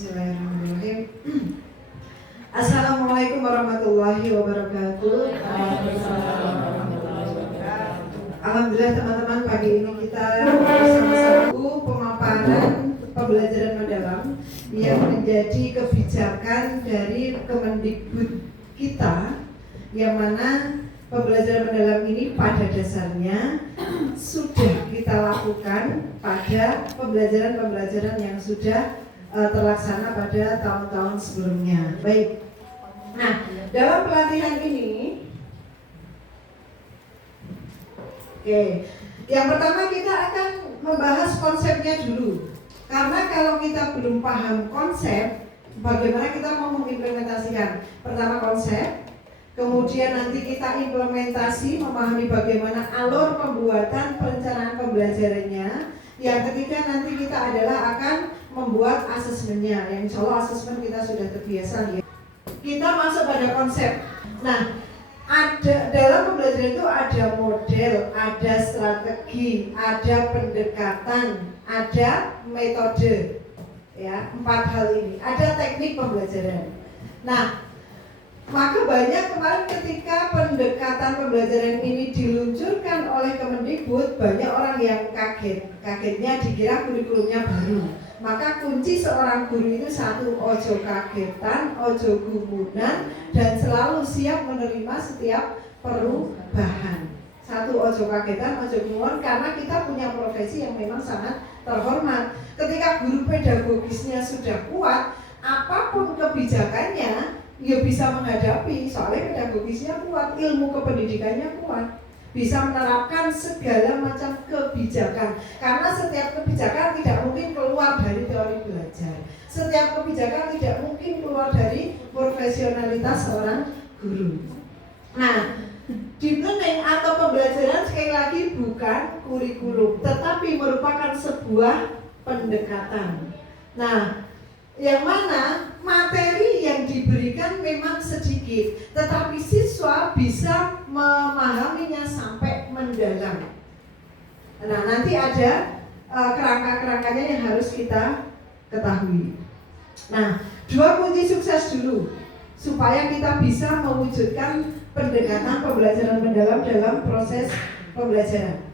Bismillahirrahmanirrahim. Assalamualaikum warahmatullahi wabarakatuh. Alhamdulillah teman-teman, pagi ini kita bersama-sama pemaparan pembelajaran mendalam yang menjadi kebijakan dari Kemendikbud kita, yang mana pembelajaran mendalam ini pada dasarnya sudah kita lakukan pada pembelajaran-pembelajaran yang sudah terlaksana pada tahun-tahun sebelumnya. Baik. Nah, dalam pelatihan ini, yang pertama kita akan membahas konsepnya dulu. Karena kalau kita belum paham konsep, bagaimana kita mau mengimplementasikan? Pertama konsep, kemudian nanti kita implementasi, memahami bagaimana alur pembuatan perencanaan pembelajarannya. Yang ketiga nanti kita adalah akan membuat asesmennya, yang insya Allah asesmen kita sudah terbiasa lihat. Kita masuk pada konsep. Nah, ada dalam pembelajaran itu ada model, ada strategi, ada pendekatan, ada metode, ya, 4 hal ini. Ada teknik pembelajaran. Nah, maka banyak kemarin ketika pendekatan pembelajaran ini diluncurkan oleh Kemendikbud, banyak orang yang kaget. Kagetnya dikira kurikulumnya baru. Maka kunci seorang guru itu satu, ojo kagetan, ojo gumunan, dan selalu siap menerima setiap perubahan. Satu, ojo kagetan, ojo gumunan, karena kita punya profesi yang memang sangat terhormat. Ketika guru pedagogisnya sudah kuat, apapun kebijakannya dia bisa menghadapi, soalnya pedagogisnya kuat, ilmu kependidikannya kuat, bisa menerapkan segala macam kebijakan. Karena setiap kebijakan tidak mungkin keluar dari teori belajar. Setiap kebijakan tidak mungkin keluar dari profesionalitas seorang guru. Nah, deep learning atau pembelajaran sekali lagi bukan kurikulum, tetapi merupakan sebuah pendekatan. Nah, yang mana materi yang diberikan memang sedikit, tetapi siswa bisa memahaminya sampai mendalam. Nah, nanti ada kerangka-kerangkanya yang harus kita ketahui. Nah, 2 kunci sukses dulu supaya kita bisa mewujudkan pendekatan pembelajaran mendalam dalam proses pembelajaran.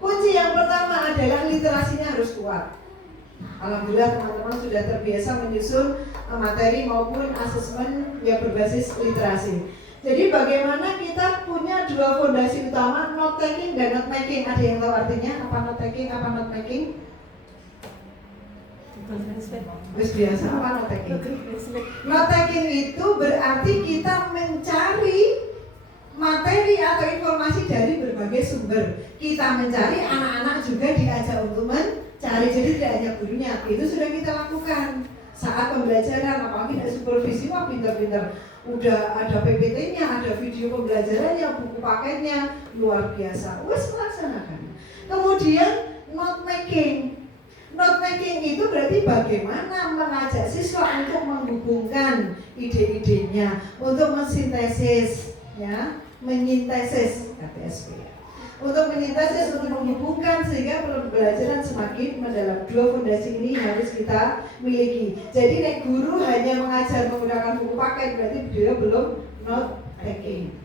Kunci yang pertama adalah literasinya harus kuat. Alhamdulillah teman-teman sudah terbiasa menyusun materi maupun asesmen yang berbasis literasi. Jadi bagaimana kita punya 2 fondasi utama, note taking dan note making. Ada yang tahu artinya apa note taking, apa note making? Wis biasa apa note taking? Note taking itu berarti kita mencari materi atau informasi dari berbagai sumber. Kita mencari, anak-anak juga diajak untuk mencari, jadi tidak hanya gurunya. Itu sudah kita lakukan saat pembelajaran, apalagi dari supervisi, wah pintar-pintar. Udah ada PPT-nya, ada video pembelajarannya, buku paketnya, luar biasa. Wes melaksanakan. Kemudian note making. Note making itu berarti bagaimana mengajak siswa untuk menghubungkan ide-idenya, untuk mensintesis, ya, menyintesis KTSP. Untuk menyintesis, untuk menghubungkan sehingga pembelajaran semakin mendalam. 2 fondasi ini harus kita miliki. Jadi nek guru hanya mengajar menggunakan buku paket, berarti beliau belum note taking.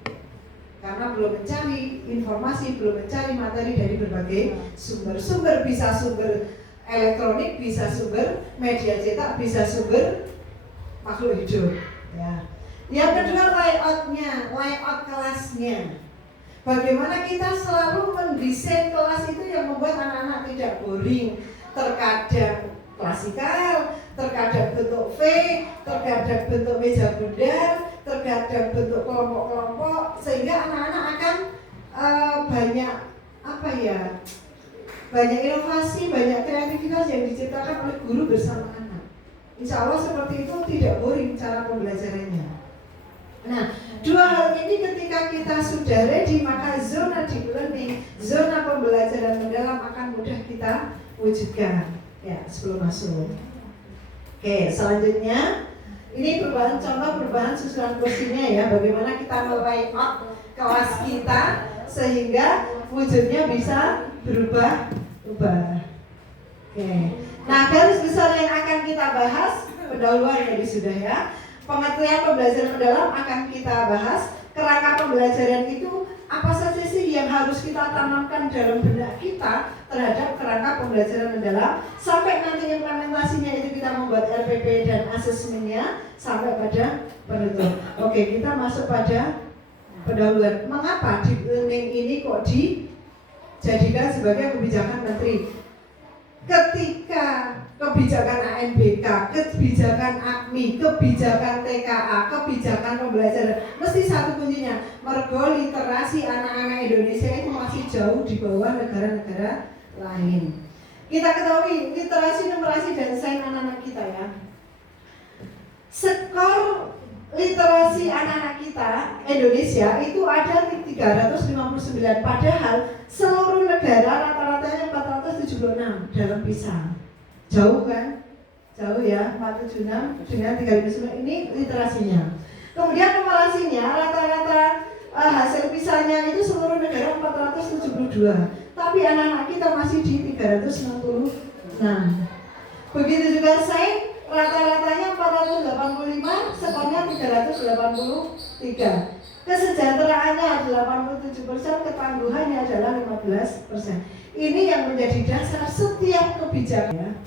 Karena belum mencari informasi, belum mencari materi dari berbagai sumber. Bisa sumber elektronik, bisa sumber media cetak, bisa sumber makhluk hidup. Ya. Yang kedua layoutnya, layout kelasnya. Bagaimana kita selalu mendesain kelas itu yang membuat anak-anak tidak boring. Terkadang klasikal, terkadang bentuk V, terkadang bentuk meja bundar, terkadang bentuk kelompok-kelompok, sehingga anak-anak akan banyak inovasi, banyak kreativitas yang diciptakan oleh guru bersama anak. Insya Allah seperti itu tidak boring cara pembelajarannya. Nah, 2 hal ini ketika kita sudah ready, maka zona deep learning, zona pembelajaran mendalam akan mudah kita wujudkan. Ya, sebelum masuk. Oke, selanjutnya ini contoh perubahan susunan kursinya ya. Bagaimana kita melayout kelas kita sehingga wujudnya bisa berubah-ubah. Oke. Nah, garis besar yang akan kita bahas pendahuluan tadi sudah ya. Pengertian pembelajaran mendalam akan kita bahas. Kerangka pembelajaran itu apa saja sih yang harus kita tanamkan dalam benak kita terhadap kerangka pembelajaran mendalam, sampai nanti implementasinya itu kita membuat RPP dan asesmennya sampai pada penutup. Oke, kita masuk pada pendahuluan. Mengapa deep learning ini kok dijadikan sebagai kebijakan menteri? Ketika kebijakan ANBK, kebijakan AKMI, kebijakan TKA, kebijakan pembelajaran, mesti satu kuncinya, mergo literasi anak-anak Indonesia itu masih jauh di bawah negara-negara lain. Kita ketahui literasi, numerasi, dan sains anak-anak kita ya. Skor literasi anak-anak kita Indonesia itu ada 359, padahal seluruh negara rata-ratanya 476 dalam PISA. Jauh kan? Jauh ya, 476 dengan 359 ini literasinya. Kemudian numerasinya rata-rata hasil PISA-nya itu seluruh negara 472, tapi anak-anak kita masih di 366. Begitu juga sains, rata-ratanya 485, skornya 383. Kesejahteraannya 87%, ketangguhannya adalah 15%. Ini yang menjadi dasar setiap kebijakan.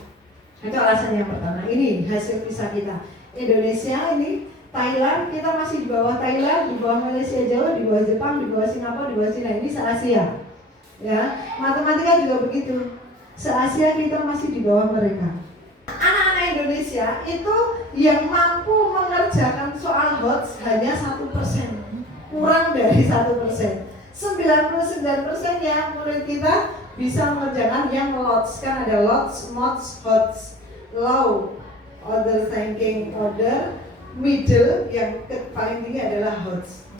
Itu alasan yang pertama. Ini hasil PISA kita. Indonesia ini, Thailand, kita masih di bawah Thailand, di bawah Malaysia Jawa, di bawah Jepang, di bawah Singapura, di bawah Cina. Ini se-Asia. Ya, matematika juga begitu. Se-Asia kita masih di bawah mereka. Anak-anak Indonesia itu yang mampu mengerjakan soal HOTS hanya 1%, kurang dari 1%. 99%-nya murid kita bisa mengerjakan yang LOTS, kan ada LOTS, MOTS, HOTS, low order thinking order, middle, yang paling tinggi adalah HOTS.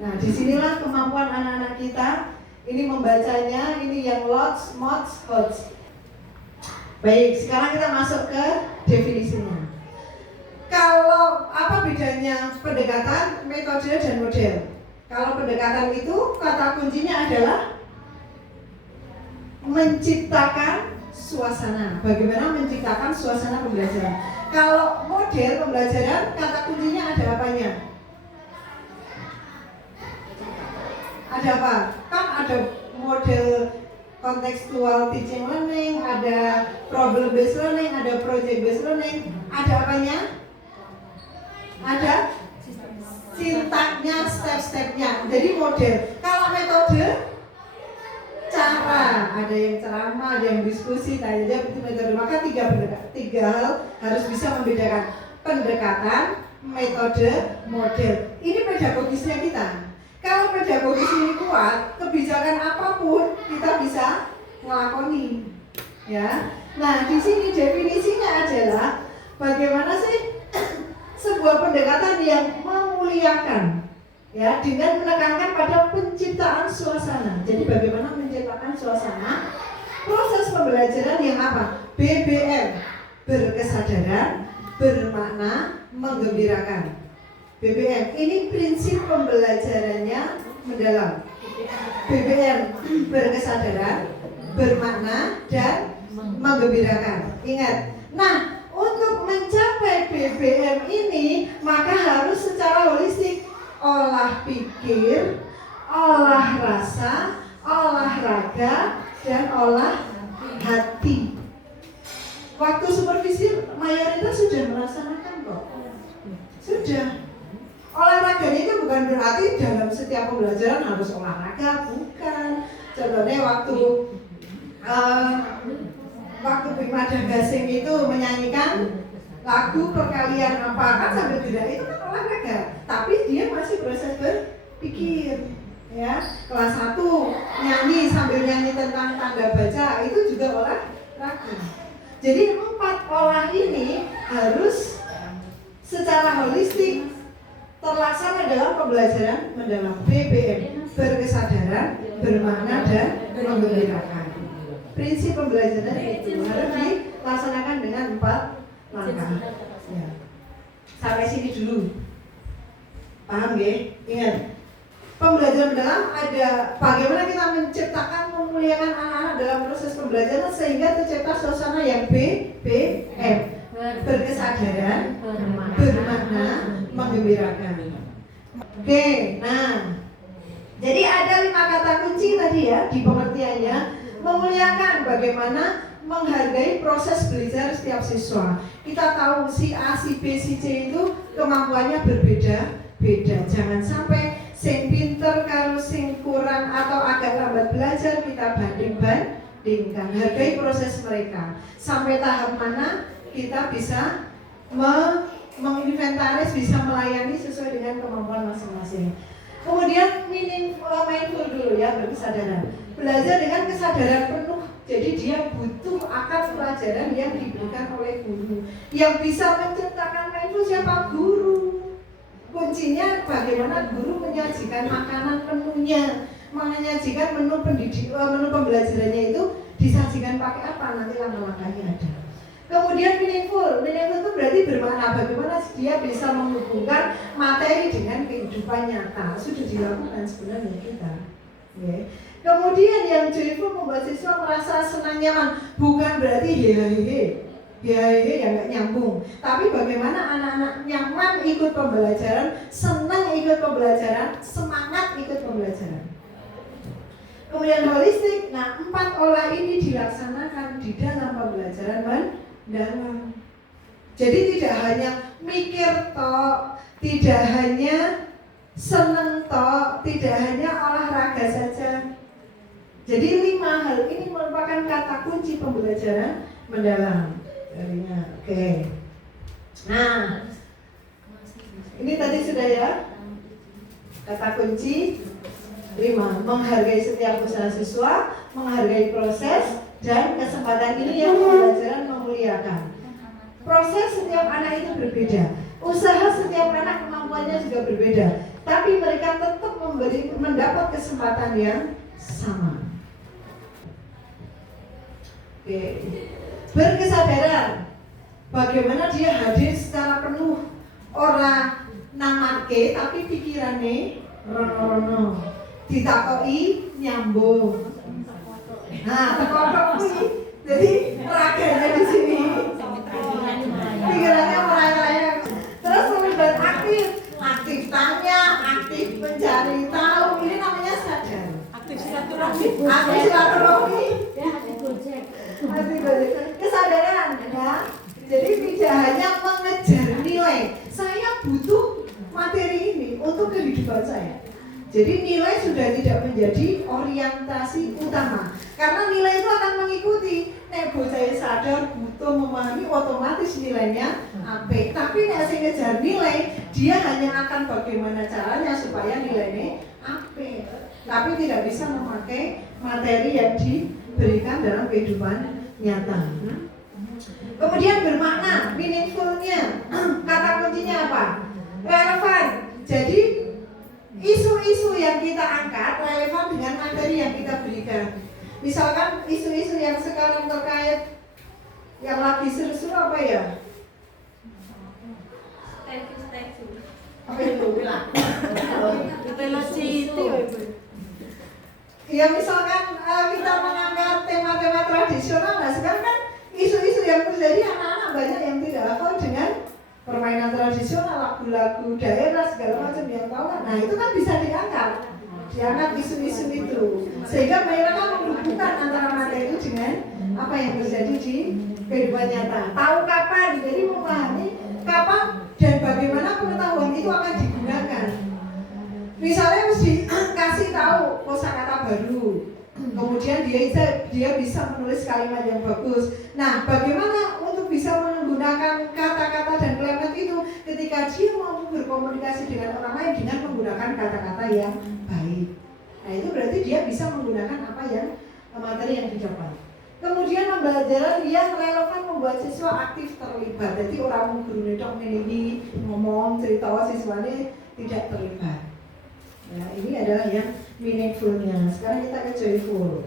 Nah, disinilah kemampuan anak-anak kita ini membacanya, ini yang LOTS, MOTS, HOTS. Baik, sekarang kita masuk ke definisinya. Kalau apa bedanya pendekatan, metode, dan model? Kalau pendekatan itu kata kuncinya adalah menciptakan suasana. Bagaimana menciptakan suasana pembelajaran? Kalau model pembelajaran, kata kuncinya ada apanya? Ada apa? Kan ada model contextual teaching learning, ada problem based learning, ada project based learning. Ada apanya? Ada sintaknya, step-stepnya. Jadi model. Kalau metode, cara. Ada yang ceramah, ada yang diskusi, tanya jawab, itu metode. Maka tiga hal harus bisa membedakan: pendekatan, metode, model. Ini pedagogisnya kita. Kalau pedagogis ini kuat, kebijakan apapun kita bisa ngelakoni, ya. Nah, di sini definisinya adalah bagaimana sih sebuah pendekatan yang memuliakan, ya, dengan menekankan pada penciptaan suasana. Jadi bagaimana menciptakan suasana? Proses pembelajaran yang apa? BBM, berkesadaran, bermakna, menggembirakan. BBM, ini prinsip pembelajarannya mendalam. BBM, berkesadaran, bermakna, dan menggembirakan. Ingat. Nah, untuk mencapai BBM ini, maka harus secara holistik. Olah pikir, olah rasa, olahraga, dan olah hati. Waktu supervisi mayoritas sudah melaksanakan kok. Sudah. Olahraganya itu bukan berarti dalam setiap pembelajaran harus olahraga, bukan. Contohnya waktu Bimada Gasing itu menyanyikan lagu perkalian apa, kan sambil gerak itu kan olahraga, tapi dia masih proses berpikir, ya. Kelas 1 nyanyi sambil nyanyi tentang tanda baca, itu juga olahraga. Jadi 4 olah ini harus secara holistik terlaksana dalam pembelajaran mendalam. BBM, berkesadaran, bermakna, dan menggembirakan. Prinsip pembelajaran itu harus dilaksanakan dengan 4 langkah. Ya. Sampai sini dulu. Paham ya? Ingat, pembelajaran mendalam ada bagaimana kita menciptakan, memuliakan anak-anak dalam proses pembelajaran sehingga tercipta suasana yang BBM. berkesadaran, bermakna, menggembirakan. Oke, nah, jadi ada 5 kata kunci tadi ya di pengertiannya. Memuliakan, bagaimana menghargai proses belajar setiap siswa. Kita tahu si A, si B, si C itu kemampuannya berbeda-beda. Jangan sampai sing pinter karo sing kurang atau agak lambat belajar kita banding-bandingkan. Hargai proses mereka. Sampai tahap mana kita bisa menginventaris, bisa melayani sesuai dengan kemampuan masing-masing. Kemudian mindful dulu ya, berkesadaran. Belajar dengan kesadaran penuh. Jadi dia butuh akan pelajaran yang diberikan oleh guru. Yang bisa menciptakan mindful siapa? Guru. Kuncinya bagaimana guru menyajikan makanan menunya, menyajikan menu pembelajarannya itu disajikan pakai apa, nanti langkah-langkahnya ada. Kemudian meaningful itu berarti bermakna, bagaimana dia bisa menghubungkan materi dengan kehidupan nyata. Sudah dilakukan sebenarnya kita. Okay. Kemudian yang joyful membuat siswa merasa senang nyaman, bukan berarti hehehe yang nggak nyambung. Tapi bagaimana anak-anak nyaman ikut pembelajaran, senang ikut pembelajaran, semangat ikut pembelajaran. Kemudian holistik, nah 4 olah ini dilaksanakan di dalam pembelajaran mendalam. Jadi tidak hanya mikir tok, tidak hanya seneng tok, tidak hanya olahraga saja. Jadi 5 hal ini merupakan kata kunci pembelajaran mendalam. Oke. Nah, ini tadi sudah ya. Kata kunci 5, menghargai setiap usaha siswa, menghargai proses, dan kesempatan ini yang pembelajaran memuliakan. Proses setiap anak itu berbeda, usaha setiap anak kemampuannya juga berbeda, tapi mereka tetap mendapat kesempatan yang sama. Oke. Berkesadaran, bagaimana dia hadir secara penuh, orang namake tapi pikirannya rono-rono, ditakoki nyambung. Nah, terkopok kuwi. Jadi raganya di sini. Pikirannya merayap. Terus terlibat aktif tanya, aktif mencari tahu. Ini namanya sadar. Aktif silaturahmi. Ya, aktif gojek. Kesadaran ya. Jadi tidak hanya mengejar nilai. Saya butuh materi ini untuk kehidupan saya. Jadi nilai sudah tidak menjadi orientasi utama. Karena nilai itu akan mengikuti. Nek bocah sadar butuh memahami, otomatis nilainya apik. Tapi nek sing ngejar nilai, dia hanya akan bagaimana caranya supaya nilainya apik. Tapi tidak bisa memakai materi yang diberikan dalam kehidupan nyata. Kemudian bermakna, meaningfulnya. Kata kuncinya apa? Relevan. Jadi isu-isu yang kita angkat relevan dengan materi yang kita berikan. Misalkan isu-isu yang sekarang terkait yang lagi seru-seru apa ya? Apa itu? Bilang. Ya misalkan kita mengangkat tema-tema tradisional, nah sekarang kan isu-isu yang terjadi anak-anak banyak yang tidak hafal dengan permainan tradisional, lagu-lagu daerah segala macam yang tahu. Nah itu kan bisa diangkat isu-isu itu, sehingga mereka menghubungkan antara materi itu dengan apa yang terjadi di kehidupan nyata. Tahu kapan, jadi memahami kapan dan bagaimana pengetahuan itu akan digunakan. Misalnya mesti kasih tahu kosakata baru, kemudian dia bisa menulis kalimat yang bagus. Nah, bagaimana untuk bisa menggunakan kata-kata dan kalimat itu ketika dia mau berkomunikasi dengan orang lain dengan menggunakan kata-kata yang baik. Nah, itu berarti dia bisa menggunakan apa yang materi yang didapat. Kemudian pembelajaran yang relevan membuat siswa aktif terlibat. Jadi orang guru nedok ini ngomong cerita siswanya tidak terlibat. Nah, ini adalah yang meaningfulnya. Sekarang kita ke joyful,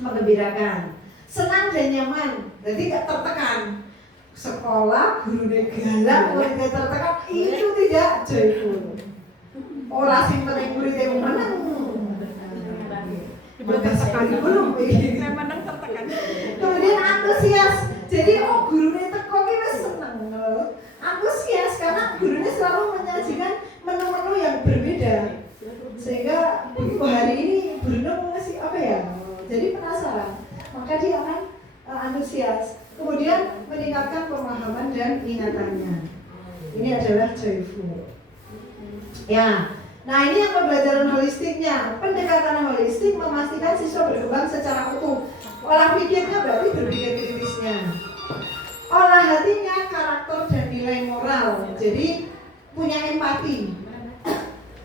menggembirakan, senang dan nyaman. Jadi tidak tertekan. Sekolah guru galak, murid tertekan, itu tidak joyful. Orang sing penting murid yang menang. Berapa sekali belum menang tertekan. Kemudian antusias. Jadi gurunya teko ki wis ingatannya. Ini adalah joyful. Ya, nah ini yang pembelajaran holistiknya. Pendekatan holistik memastikan siswa berkembang secara utuh. Olah pikirnya berarti berpikir kritisnya. Olah hatinya karakter dan nilai moral. Jadi punya empati.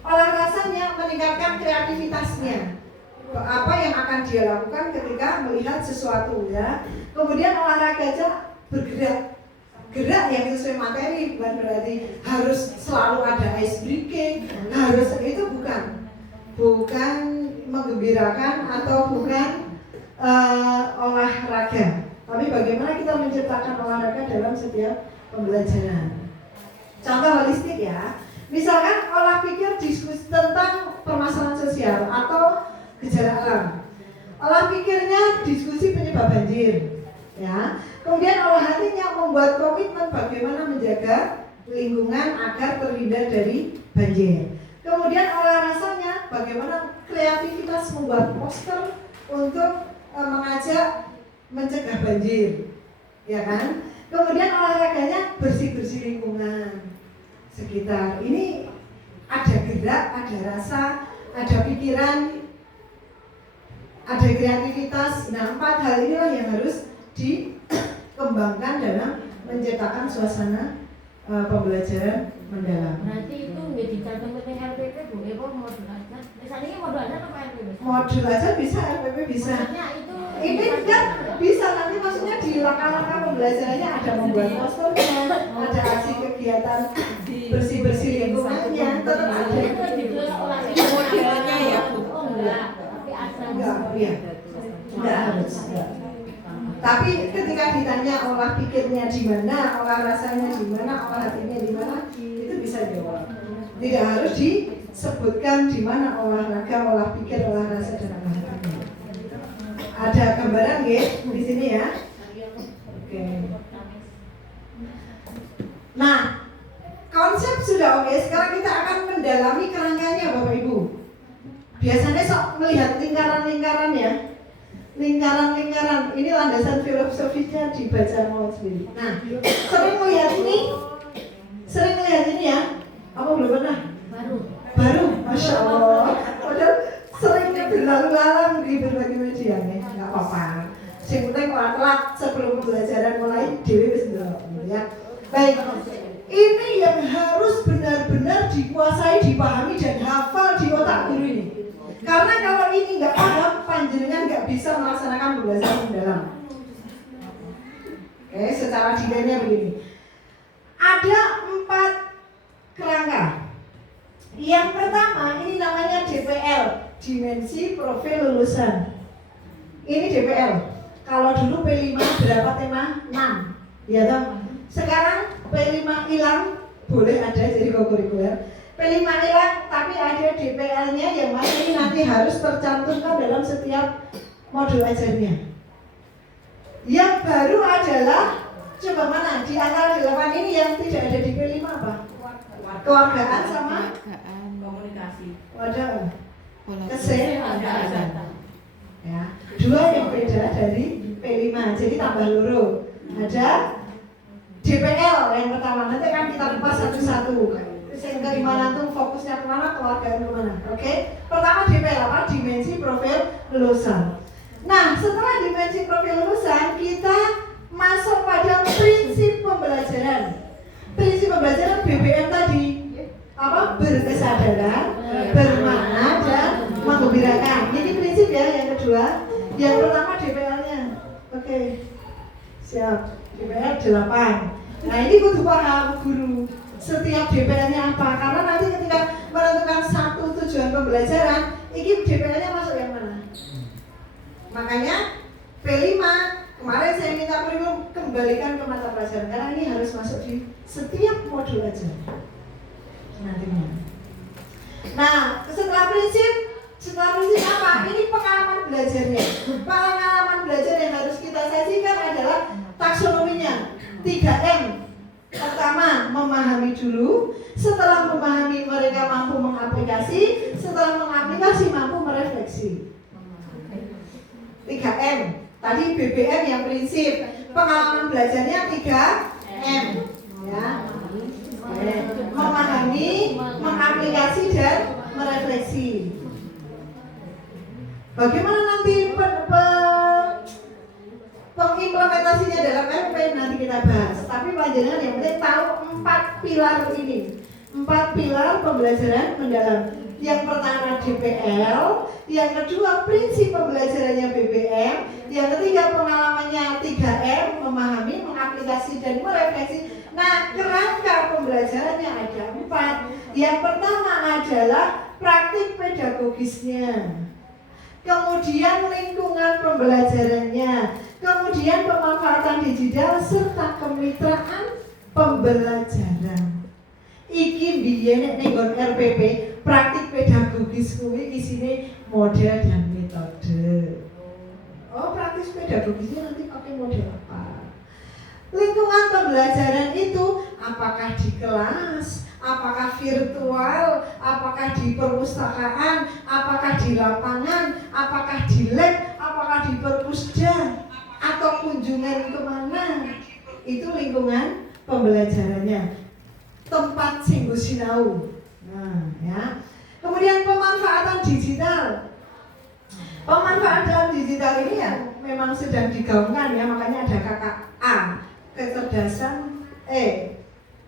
Olah rasanya meningkatkan kreativitasnya. Apa yang akan dia lakukan ketika melihat sesuatu ya. Kemudian olahraganya bergerak. Gerak yang sesuai materi, bukan berarti harus selalu ada ice breaking, harus itu bukan menggembirakan atau bukan olahraga. Tapi bagaimana kita menciptakan olahraga dalam setiap pembelajaran. Contoh holistik ya. Misalkan olah pikir diskusi tentang permasalahan sosial atau gejala alam. Olah pikirnya diskusi penyebab banjir. Ya. Kemudian olah hatinya membuat komitmen bagaimana menjaga lingkungan agar terhindar dari banjir. Kemudian olah rasanya bagaimana kreativitas membuat poster untuk mengajak mencegah banjir, ya kan? Kemudian olahraganya bersih-bersih lingkungan sekitar. Ini ada gerak, ada rasa, ada pikiran, ada kreativitas. Nah, 4 hal inilah yang harus dikembangkan dalam menciptakan suasana pembelajaran mendalam. Berarti itu nggak dicantum ke LPP Bu, apa modul aja? Misalnya modul aja apa LPP? Modul aja bisa, LPP bisa. Maksudnya itu ini kan bisa nanti maksudnya di langkah-langkah pembelajarannya ada membuat posternya, ada aksi kegiatan bersih-bersih lingkungannya, tetap ada. Modelnya ya Bu. Oh enggak, tapi asal enggak, iya. Enggak harus. Tapi ketika ditanya olah pikirnya di mana, olah rasanya di mana, olah hatinya di mana, itu bisa jawab. Tidak harus disebutkan di mana olahraga, olah pikir, olah rasa dan olah hatinya. Ada gambaran ya di sini ya. Oke. Nah, konsep sudah oke. Sekarang kita akan mendalami kerangkanya Bapak Ibu. Biasanya sok melihat lingkaran-lingkaran ya. Lingkaran-lingkaran ini landasan filosofisnya dibaca mau sendiri. Nah, sering melihat ini ya. Apa belum pernah? Baru, masya Allah. Padahal seringnya berlalu-lalang di berbagai media nih, nggak apa-apa. Yang penting telat sebelum pembelajaran mulai dewi wis ya. Baik, ini yang harus benar-benar dikuasai, dipahami dan hafal di otak guru ini. Karena kalau ini nggak paham, panjenengan nggak bisa melaksanakan pembelajaran mendalam. Oke, secara detailnya begini. Ada 4 kerangka. Yang pertama, ini namanya DPL, dimensi profil lulusan. Ini DPL. Kalau dulu P5 berapa tema? 6. Ya toh? Sekarang P5 hilang, boleh ada jadi kokurikuler. P5 hilang, tapi ada DPL-nya yang mana ini nanti harus tercantumkan dalam setiap modul ajarnya. Yang baru adalah, coba mana? Di antara 8 ini yang tidak ada di P5 apa? Kewargaan sama? komunikasi. Wadah. Kesehatan. Ya. 2 yang beda dari P5, jadi tambah loro. Ada DPL yang pertama, nanti kan kita kupas satu-satu. Yang kelima nanti fokusnya kemana, keluargaan kemana. Oke? Pertama DPL apa? Dimensi profil lulusan. Nah, setelah dimensi profil lulusan, kita masuk pada prinsip pembelajaran. Prinsip pembelajaran BBM tadi apa? Berkesadaran, bermakna dan menggembirakan. Ini prinsip ya yang kedua. Yang pertama DPL-nya. Oke. Siap. DPL 8. Nah, ini kudu paham guru. Setiap DPL-nya apa? Karena nanti ketika menentukan satu tujuan pembelajaran, ini DPL-nya masuk yang mana? Makanya P5 kemarin saya minta kurikulum kembalikan ke mata pelajaran karena ini harus masuk di setiap modul aja nantinya. Nah, setelah prinsip apa? Ini pengalaman belajarnya. Pengalaman belajar yang harus kita sajikan adalah taksonominya 3M. Pertama, memahami dulu. Setelah memahami, mereka mampu mengaplikasi. Setelah mengaplikasi, mampu merefleksi. 3M. Tadi BBM yang prinsip. Pengalaman belajarnya 3M. memahami, mengaplikasi dan merefleksi. Bagaimana nanti pengimplementasinya dalam RP nanti kita bahas. Tapi pelajaran yang penting tahu 4 pilar ini. 4 pilar pembelajaran mendalam. Yang pertama DPL, yang kedua prinsip pembelajarannya BBM, yang ketiga pengalamannya 3M, memahami, mengaplikasi dan merefleksi. Nah, kerangka pembelajarannya ada 4. Yang pertama adalah praktik pedagogisnya. Kemudian lingkungan pembelajarannya, kemudian pemanfaatan digital serta kemitraan pembelajaran. Iki biyen nek nggon RPP, praktik pedagogis kuwi isine model dan metode. Oh, praktik pedagogisnya nanti pakai model apa? Lingkungan pembelajaran itu apakah di kelas, apakah virtual, apakah di perpustakaan, apakah di lapangan, apakah di lab, apakah di perpusda, atau kunjungan kemana. Itu lingkungan pembelajarannya. Tempat singgu sinau. Nah, ya. Kemudian pemanfaatan digital. Pemanfaatan digital ini yang memang sedang digaungkan ya, makanya ada KKA, kecerdasan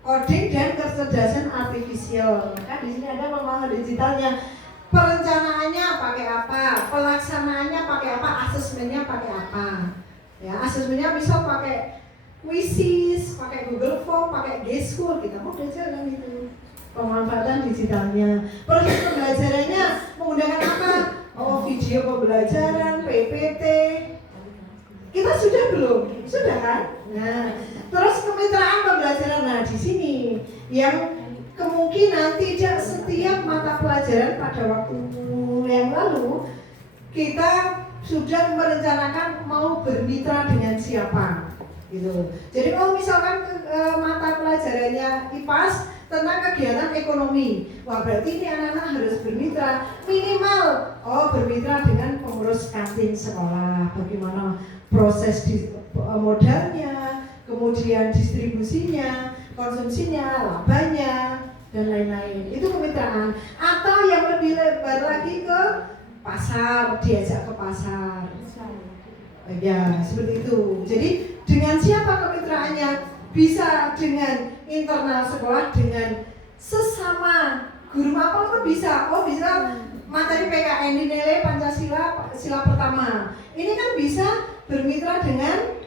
coding dan kecerdasan artifisial. Maka di sini ada pemahaman digitalnya. Perencanaannya pakai apa, pelaksanaannya pakai apa, asesmennya pakai apa. Ya, asesmennya bisa pakai Quizzes, pakai Google Form, pakai G-School, kita mau belajar kan itu. Pemanfaatan digitalnya. Proses pembelajarannya menggunakan apa? Oh, video pembelajaran, PPT. Kita sudah belum? Sudah kan? Nah, terus kemitraan pembelajaran. Nah, di sini yang kemungkinan tidak setiap mata pelajaran pada waktu yang lalu kita sudah merencanakan mau bermitra dengan siapa. Gitu. Jadi kalau misalkan mata pelajarannya IPAS tentang kegiatan ekonomi, wah berarti ini anak-anak harus bermitra minimal bermitra dengan pengurus kantin sekolah, bagaimana proses modalnya, kemudian distribusinya, konsumsinya, labanya dan lain-lain. Itu kemitraan. Atau yang lebih lebar lagi ke pasar, diajak ke pasar. Ya, seperti itu. Jadi dengan siapa kemitraannya? Bisa dengan internal sekolah, dengan sesama guru mapel itu bisa. Oh, bisa materi PKN dinilai Pancasila sila pertama. Ini kan bisa bermitra dengan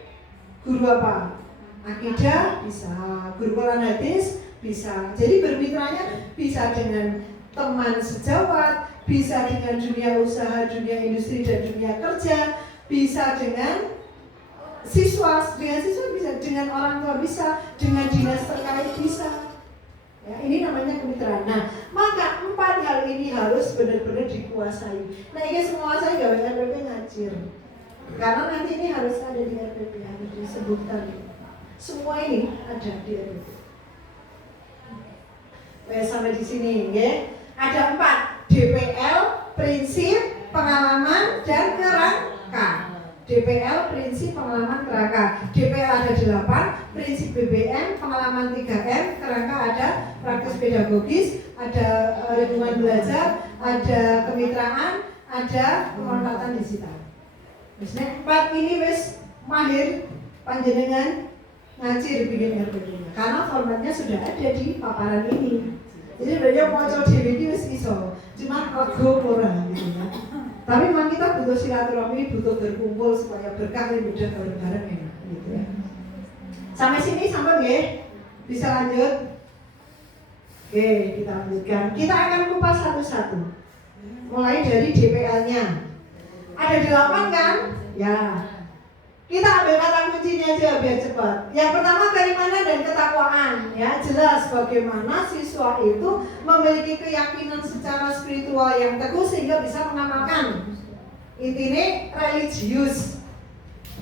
guru apa? Akidah bisa, guru Quran hadis bisa. Jadi bermitranya bisa dengan teman sejawat, bisa dengan dunia usaha, dunia industri dan dunia kerja, bisa dengan siswa bisa, dengan orang tua bisa, dengan dinas terkait bisa. Ya, ini namanya kemitraan. Nah, maka 4 hal ini harus benar-benar dikuasai. Nah, ini semua saya gak RPP ngajir. Karena nanti ini harus ada di RPP, harus disebutkan. Semua ini ada di RPP. Sampai di sini, ya. Ada 4, DPL, prinsip, pengalaman, dan kerangka. DPL, prinsip, pengalaman, kerangka. DPL ada 8, prinsip BBM, pengalaman 3M, kerangka ada praktis pedagogis, ada lingkungan belajar, ada kemitraan, ada pemanfaatan digital. Misalnya 4 ini wis mahir panjenengan ngajir bikin RPP-nya, karena formatnya sudah ada di paparan ini. Jadi beliau mau coba DVD wis iso, cuma kok ora gitu ya. Tapi memang kita butuh silaturahmi, butuh berkumpul supaya berkah yang beda bareng-bareng enak gitu ya. Sampai sini sampai nggih? Bisa lanjut? Oke, kita lanjutkan. Kita akan kupas satu-satu. Mulai dari DPL-nya. Ada 8 kan? Ya. Kita ambil kata kuncinya aja biar cepat. Yang pertama keimanan dan ketakwaan, ya jelas bagaimana siswa itu memiliki keyakinan secara spiritual yang teguh sehingga bisa mengamalkan. Intinya religius.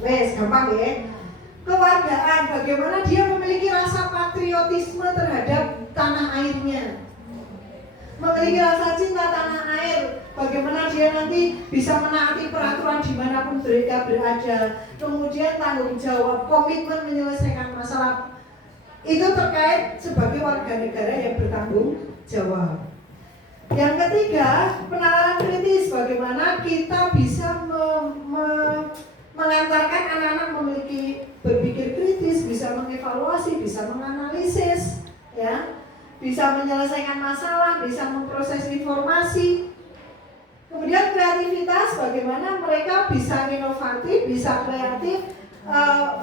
Wes gampang ya. Kewargaan, bagaimana dia memiliki rasa patriotisme terhadap tanah airnya. Memiliki rasa cinta tanah air, bagaimana dia nanti bisa menaati peraturan dimanapun mereka berada. Kemudian tanggung jawab, komitmen menyelesaikan masalah Itu terkait sebagai warga negara yang bertanggung jawab. Yang ketiga, penalaran kritis. Bagaimana kita bisa mengantarkan anak-anak memiliki berpikir kritis, bisa mengevaluasi, bisa menganalisis, ya, bisa menyelesaikan masalah, bisa memproses informasi. Kemudian kreativitas, bagaimana mereka bisa inovatif, bisa kreatif,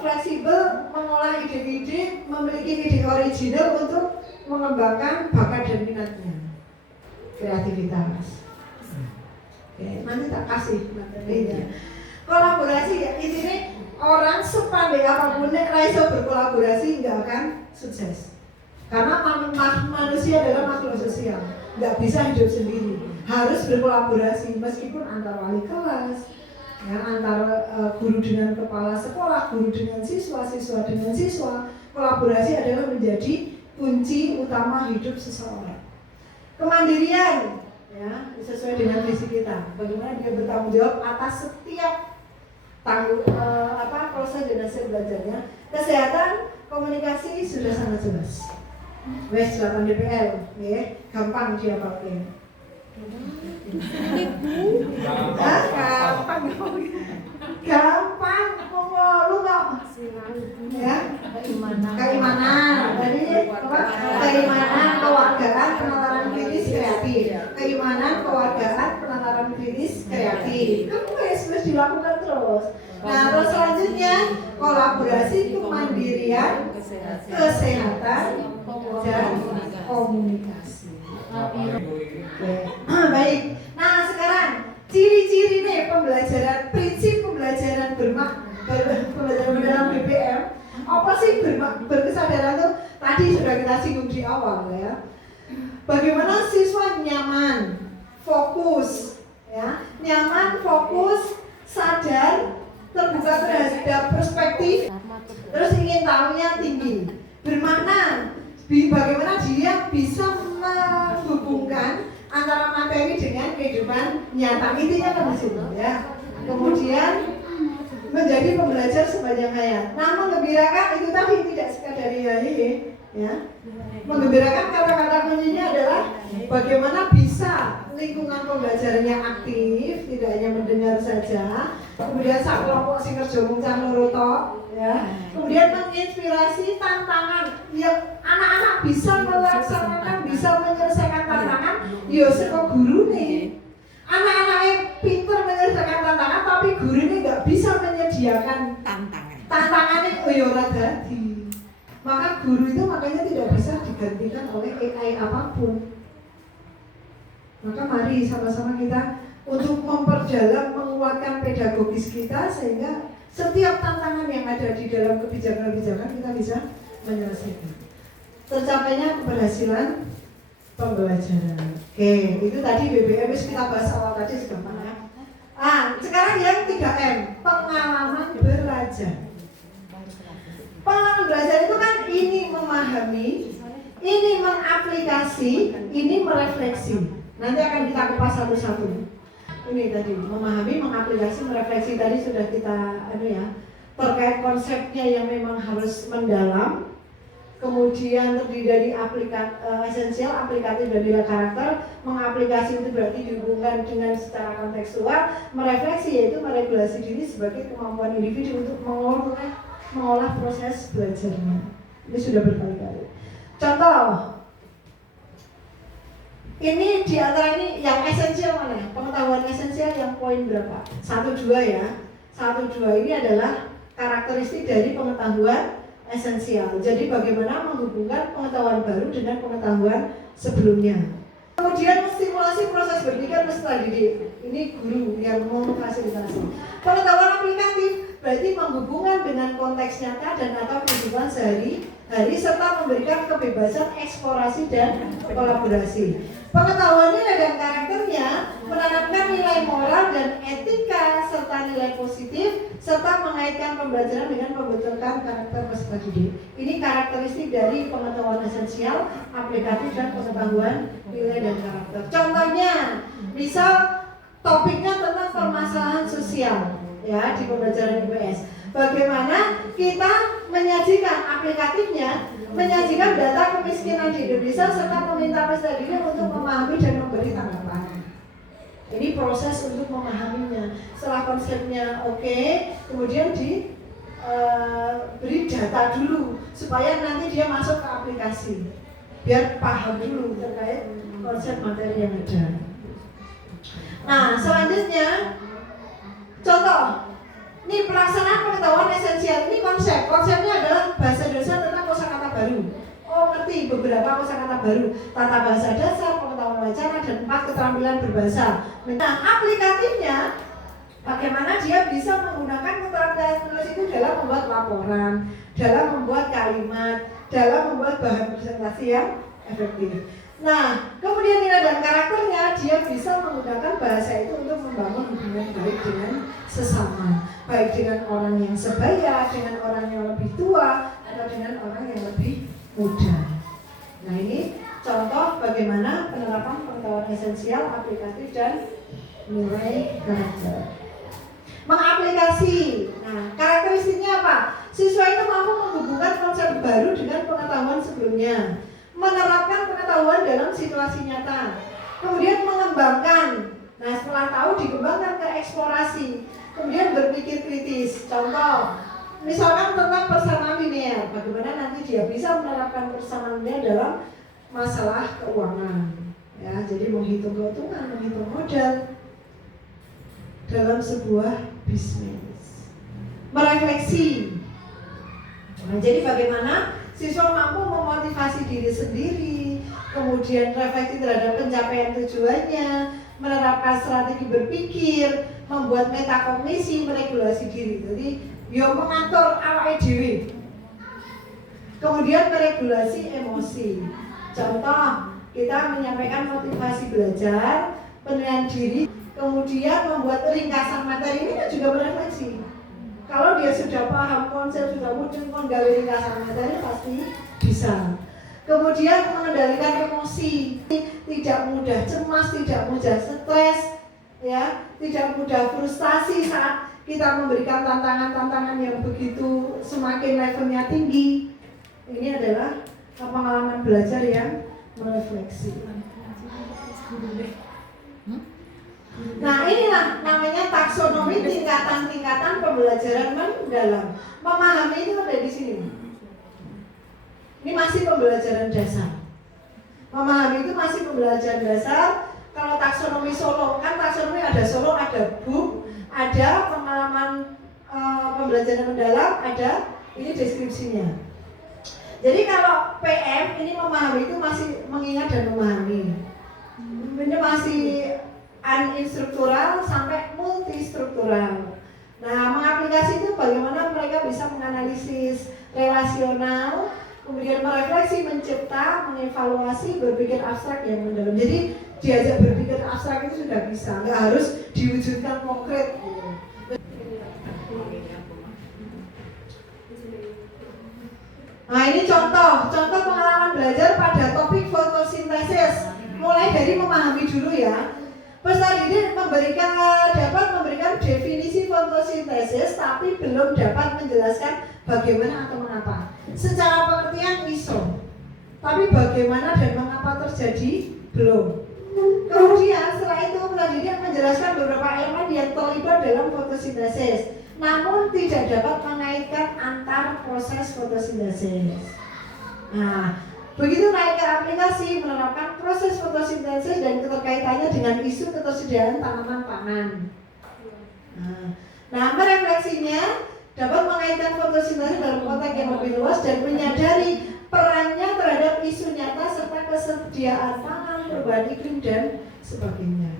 fleksibel, mengolah ide-ide, memiliki ide original untuk mengembangkan bakat dan minatnya. Kreativitas. Oke, nanti tak kasih materinya. Kolaborasi ya, intinya orang sepandai apapun nek raiso berkolaborasi nggak akan sukses. Karena manusia adalah makhluk sosial, nggak bisa hidup sendiri, harus berkolaborasi meskipun antara wali kelas, ya, antara guru dengan kepala sekolah, guru dengan siswa, siswa dengan siswa. Kolaborasi adalah menjadi kunci utama hidup seseorang. Kemandirian, ya, sesuai dengan visi kita. Bagaimana dia bertanggung jawab atas setiap proses dan hasil belajarnya. Kesehatan, komunikasi sudah sangat jelas. Wes 8 DPL, ya, gampang dia pakai. Gampang, lu nggak, ya, keimanan, jadi apa? Keimanan, kewargaan, penalaran kritis, kreatif. Keimanan, kewargaan, penalaran kritis, kreatif. Kan wes dilakukan terus. Nah, terus selanjutnya kolaborasi, kemandirian, kesehatan, dan komunikasi. Baik. Nah, sekarang ciri-ciri nih pembelajaran, prinsip pembelajaran pembelajaran dalam BPM. Apa sih berkesadaran tuh? Tadi sudah kita singgung di awal, ya. Bagaimana siswa nyaman, fokus, ya, nyaman, fokus, sadar, terbuka terhadap perspektif, terus ingin tahunya tinggi. Bermakna, bagaimana dia bisa menghubungkan antara materi dengan kehidupan nyata, intinya kan di situ, ya. Kemudian menjadi pembelajar sepanjang hayat. Nah, menggembirakan itu tadi tidak sekadar ya. Menggembirakan kata-kata kuncinya adalah bagaimana bisa lingkungan pembelajarannya aktif, tidak hanya mendengar saja. Kemudian sak kelompok sing kerja mung cah loro tok, ya. Kemudian menginspirasi tantangan yang anak-anak bisa melaksanakan, bisa menyelesaikan tantangan, yo saka gurune. Anak-anak yang pintar menyelesaikan tantangan, tapi gurunya nggak bisa menyediakan tantangannya, yo ora dadi. Maka guru itu makanya tidak bisa digantikan oleh AI apapun. Maka mari sama-sama kita untuk memperdalam, menguatkan pedagogis kita sehingga setiap tantangan yang ada di dalam kebijakan-kebijakan kita bisa menyelesaikan. Tercapainya keberhasilan pembelajaran. Oke, itu tadi BBM kita bahas awal tadi sudah banyak. Sekarang yang 3M, pengalaman belajar. Pengalaman belajar itu kan ini memahami, ini mengaplikasi, ini merefleksi. Nanti akan kita kupas satu-satu. Ini tadi memahami, mengaplikasi, merefleksi tadi sudah kita terkait konsepnya yang memang harus mendalam. Kemudian terdiri dari esensial, aplikatif, dan nilai karakter. Mengaplikasi itu berarti dihubungkan dengan secara kontekstual. Merefleksi yaitu meregulasi diri sebagai kemampuan individu untuk mengolah proses belajarnya. Ini sudah berkali-kali. Contoh, ini di antara ini yang esensial mana? Pengetahuan esensial yang poin berapa? 1-2 ya. 1-2 ini adalah karakteristik dari pengetahuan esensial. Jadi bagaimana menghubungkan pengetahuan baru dengan pengetahuan sebelumnya. Kemudian stimulasi proses berpikir peserta didik. Ini guru yang memfasilitasi. Pengetahuan aplikatif berarti menghubungkan dengan konteks nyata dan atau kehidupan sehari-hari serta memberikan kebebasan eksplorasi dan kolaborasi. Pengetahuan nilai dan karakternya menanamkan nilai moral dan etika serta nilai positif serta mengaitkan pembelajaran dengan pembentukan karakter peserta didik. Ini karakteristik dari pengetahuan esensial, aplikatif dan pengetahuan nilai dan karakter. Contohnya, misal topiknya tentang permasalahan sosial ya di pembelajaran IPS. bagaimana kita menyajikan aplikatifnya, menyajikan data kemiskinan di Indonesia serta meminta peserta didik untuk memahami dan memberi tanggapan. Ini proses untuk memahaminya. Setelah konsepnya oke, kemudian beri data dulu supaya nanti dia masuk ke aplikasi, biar paham dulu terkait konsep materi yang ada. Nah, selanjutnya contoh, ini pelaksanaan pengetahuan esensial. Ini konsepnya adalah bahasa Indonesia tentang kosakata baru. Oh, ngerti beberapa kosakata baru, tata bahasa dasar, pengetahuan wacana, dan 4 keterampilan berbahasa. Nah, aplikatifnya bagaimana dia bisa menggunakan keterampilan menulis itu dalam membuat laporan, dalam membuat kalimat, dalam membuat bahan presentasi yang efektif. Nah, kemudian nilai dan karakternya, dia bisa menggunakan bahasa itu untuk membangun hubungan baik dengan sesama, baik dengan orang yang sebaya, dengan orang yang lebih tua, atau dengan orang yang lebih muda. Nah, ini contoh bagaimana penerapan pengetahuan esensial, aplikatif, dan nilai karakter. Mengaplikasi. Nah, karakteristiknya apa? Siswa itu mampu menghubungkan konsep baru dengan pengetahuan sebelumnya, menerapkan pengetahuan dalam situasi nyata, kemudian mengembangkan. Nah, setelah tahu dikembangkan ke eksplorasi, kemudian berpikir kritis. Contoh, misalkan tentang persamaan linear, bagaimana nanti dia bisa menerapkan persamaan linear dalam masalah keuangan. Ya, jadi menghitung keuntungan, menghitung modal dalam sebuah bisnis. Merefleksi. Nah, jadi bagaimana siswa mampu memotivasi diri sendiri, kemudian refleksi terhadap pencapaian tujuannya, menerapkan strategi berpikir, membuat metakognisi, meregulasi diri. Jadi, mengatur awake dhewe. Kemudian meregulasi emosi. Contoh, kita menyampaikan motivasi belajar, penilaian diri, kemudian membuat ringkasan materi. Ini kan juga merefleksi. Kalau dia sudah paham konsep, sudah mudah menggali ringkasan materi, pasti bisa. Kemudian mengendalikan emosi, tidak mudah cemas, tidak mudah stres, ya, tidak mudah frustasi saat kita memberikan tantangan-tantangan yang begitu semakin levelnya tinggi. Ini adalah pengalaman belajar yang merefleksi. Nah, inilah namanya taksonomi tingkatan-tingkatan pembelajaran mendalam. Memahami itu ada di sini. Ini masih pembelajaran dasar. Memahami itu masih pembelajaran dasar. Kalau taksonomi Solo, kan taksonomi ada Solo, ada book, ada pengalaman pembelajaran mendalam, ada ini deskripsinya. Jadi kalau PM ini memahami itu masih mengingat dan memahami. Ini masih uninstruktural sampai multistruktural. Nah, mengaplikasi itu bagaimana mereka bisa menganalisis relasional, kemudian merefleksi, mencipta, mengevaluasi, berpikir abstrak yang mendalam. Jadi diajak berpikir abstrak itu sudah bisa, nggak harus diwujudkan konkret. Nah, ini contoh pengalaman belajar pada topik fotosintesis. Mulai dari memahami dulu ya. Peserta didik dapat memberikan definisi fotosintesis, tapi belum dapat menjelaskan bagaimana atau mengapa. Secara pengertian iso, tapi bagaimana dan mengapa terjadi belum. Kemudian setelah itu peserta didik menjelaskan beberapa elemen yang terlibat dalam fotosintesis, namun tidak dapat mengaitkan antar proses fotosintesis. Nah, begitu naik ke aplikasi, menerapkan proses fotosintesis dan keterkaitannya dengan isu ketersediaan tanaman pangan. Nah, merefleksinya dapat mengaitkan fotosintesis dalam konteks yang lebih luas dan menyadari perannya terhadap isu nyata serta kesediaan pangan, perubahan iklim dan sebagainya.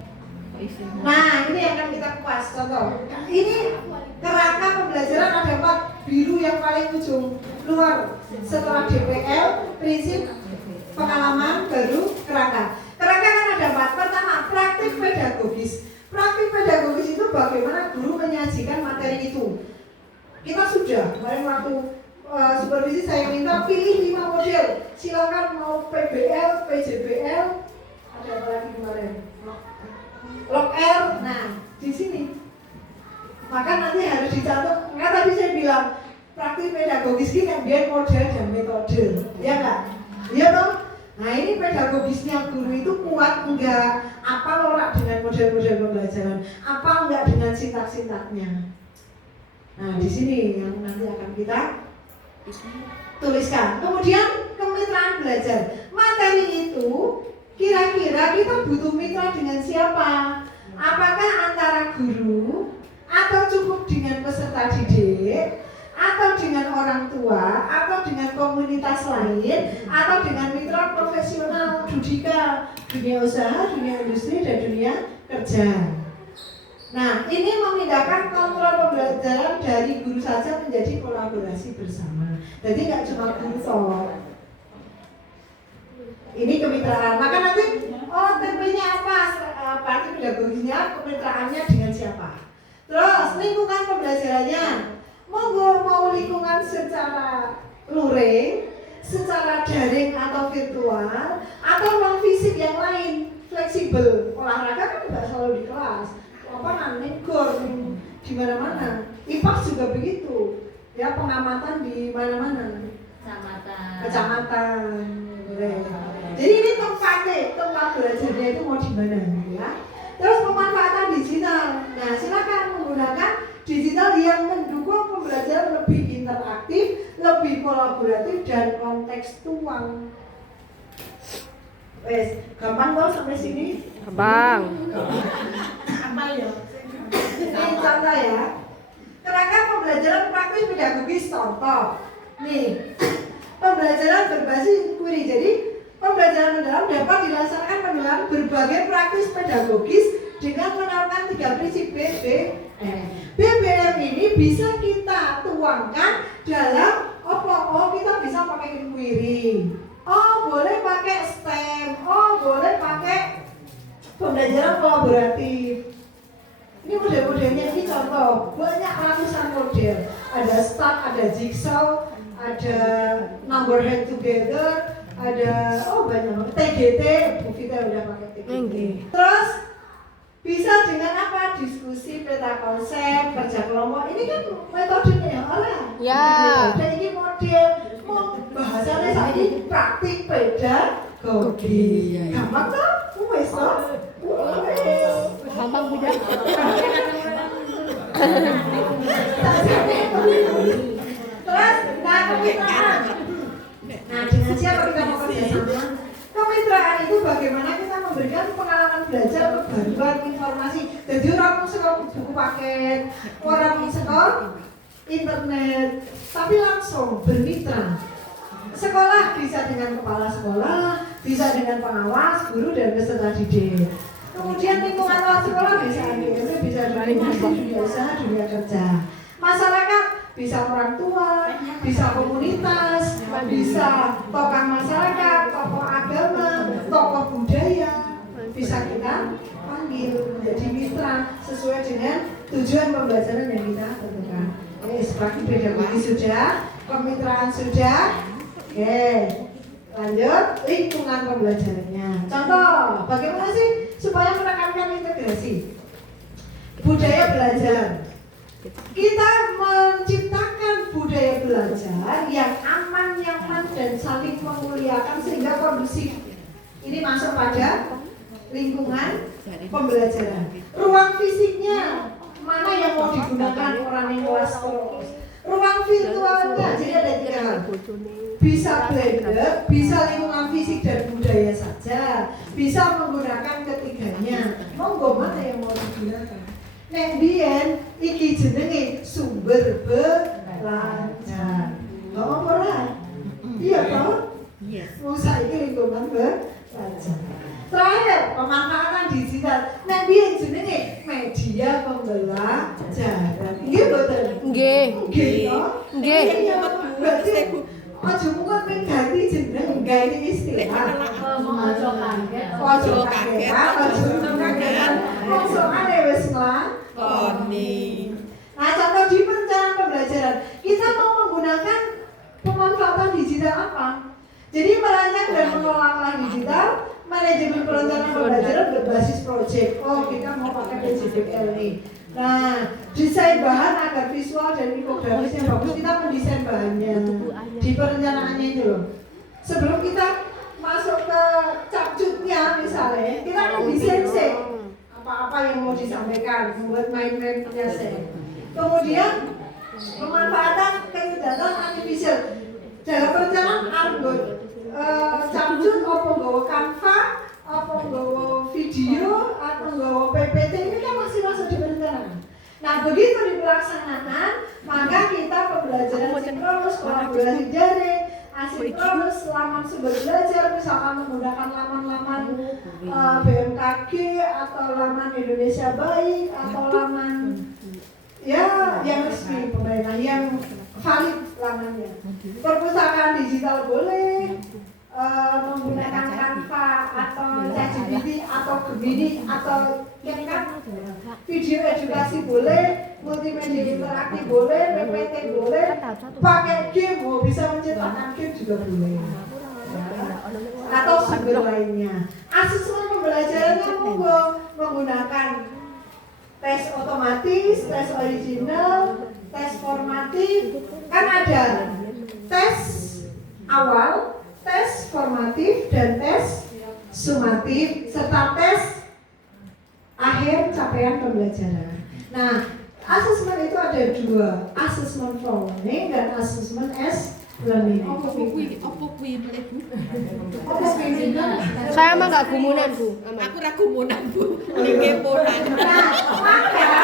Nah, ini akan kita kupas. Contoh, ini kerangka pembelajaran ada 4, biru yang paling ujung luar. Setelah DPL, prinsip, pengalaman, baru kerangka. Kerangka kan ada 4. Pertama, praktik pedagogis. Praktik pedagogis itu bagaimana guru menyajikan materi itu. Kita sudah, kemarin waktu supervisi saya minta pilih 5 model. Silakan mau PBL, PJBL, ada apa lagi kemarin? Log R. Nah, di sini. Maka nanti harus dicatat. Nggak tadi saya bilang praktik pedagogis ini kan biar model dan metode, ya nggak? Iya toh? Nah ini pedagogisnya guru itu kuat enggak? Apa lorak dengan model-model pembelajaran? Apa enggak dengan sintak-sintaknya? Nah di sini yang nanti akan kita tuliskan. Kemudian kemitraan belajar. Materi itu kira-kira kita butuh mitra dengan siapa? Apakah antara guru atau cukup dengan peserta didik? Atau dengan orang tua, atau dengan komunitas lain, atau dengan mitra profesional, Dudika, dunia usaha, dunia industri, dan dunia kerja. Nah, ini memindahkan kontrol pembelajaran dari guru saja menjadi kolaborasi bersama. Jadi nggak cuma guru toh. Ini kemitraan. Maka nanti, TP-nya apa? Praktik pedagogisnya, kemitraannya dengan siapa? Terus lingkungan pembelajarannya. Mau lingkungan secara luring, secara daring atau virtual, atau non fisik yang lain, fleksibel. Olahraga kan tidak selalu di kelas, nanti gor di mana-mana. IPAS juga begitu, ya pengamatan di mana-mana. Kecamatan. Jadi ini tempat belajarnya itu mau di mana, ya. Terus pemanfaatan digital. Nah, silakan menggunakan digital yang mendukung pembelajaran lebih interaktif, lebih kolaboratif dan kontekstual. Wes, gampang toh sampai sini? Gampang. Apa ya? Ini contoh ya. Kerangka pembelajaran praktis pedagogis contoh. Nih, pembelajaran berbasis inquiry. Jadi, pembelajaran mendalam dapat dilaksanakan dengan berbagai praktis pedagogis dengan menerapkan 3 prinsip BBM. BBM ini bisa kita tuangkan dalam kita bisa pakai inquiry. Boleh pakai STEM. Boleh pakai pembelajaran kolaboratif. Ini model-modelnya ini contoh. Banyak ratusan model. Ada START, ada Jigsaw, ada Number Head Together, ada banyak TGT, Bu Vita udah pakai TGT. Terus bisa dengan apa? Diskusi, peta konsep, kerja kelompok. Ini kan metodenya orang. Ya. Dan ini model bahasanya saya ini praktik pedagogi. Gampang toh? Wes toh? Gampang beda. Terus, kemitraan. Nah, dengan siapa kita mau kerjasama? Kemitraan itu bagaimana kita memberikan pengalaman belajar, kebaruan, informasi. Jadi orang sekolah buku paket, orang sekolah internet, tapi langsung bermitra. Sekolah bisa dengan kepala sekolah, bisa dengan pengawas, guru dan peserta didik. Kemudian lingkungan luar sekolah bisa bisa dunia usaha, dunia kerja. Masyarakat bisa orang tua, bisa komunitas, bisa tokoh masyarakat, tokoh agama, tokoh budaya, bisa kita panggil menjadi mitra sesuai dengan tujuan pembelajaran yang kita tentukan. Seperti pedagogi sudah, kemitraan sudah. Oke, lanjut lingkungan pembelajarannya. Contoh, bagaimana sih supaya menekankan integrasi budaya belajar? Kita menciptakan budaya belajar yang aman, nyaman, dan saling memuliakan sehingga kondusif. Ini masuk pada lingkungan pembelajaran. Ruang fisiknya mana yang mau digunakan orang yang kelas terus. Ruang virtualnya jadi ada 3 hal. Bisa blender, bisa lingkungan fisik dan budaya saja, bisa menggunakan ketiganya. Monggo mana yang mau digunakan? Nek biyen iki jenenge sumber belajar. Apa ora? Iya toh? Yes. Wong saiki lingkungan belajar. Terakhir, pemanfaatan digital. Nek biyen jenenge media pembelajaran. Nggih mboten? Nggih. Nggih toh? Nggih. Berarti aja mungkin mengganti jeneng ganti istilah. Ojo kaget. Ojo kaget. Wong soalnya wis nglakoni. Nah, contoh di perencanaan pembelajaran, kita mau menggunakan pemanfaatan digital apa? Jadi merancang dan mengelola kelas digital, manajemen perencanaan pembelajaran berbasis proyek. Kita mau pakai PJBL nih. Nah, desain bahan agar visual dan infografisnya bagus, kita mendesain bahannya di perencanaannya itu loh. Sebelum kita masuk ke capcutnya misalnya, kita akan desain sih apa-apa yang mau disampaikan, membuat mind-mapnya sih. Kemudian pemanfaatan kegiatan artificial dalam perencanaan argot capcut apa nggawa Canva, apa nggawa video atau nggawa PPT ini kan masih masuk di perencanaan. Nah begitu dilaksanakan maka kita pembelajaran sinkronus, kolaborasi daring, asinkronus, laman sumber belajar misalkan menggunakan laman-laman BMKG atau laman Indonesia Baik atau laman ya yang resmi pemerintah yang valid lamannya. Perpustakaan digital boleh, menggunakan Canva atau ChatGPT atau Gemini atau CapCut. Video edukasi boleh, multimedia interaktif boleh, PPT boleh, pakai game, bisa menciptakan game juga boleh. Atau sumber lainnya. Asesmen pembelajarannya menggunakan tes otomatis, tes original, tes formatif, kan ada tes awal, tes formatif, dan tes sumatif, serta tes akhir capaian pembelajaran. Nah, asesmen itu ada dua, asesmen for learning dan asesmen as learning. Saya mah nggak gumunan Bu. Aku ra gumunan Bu. Keponan. Nah, maka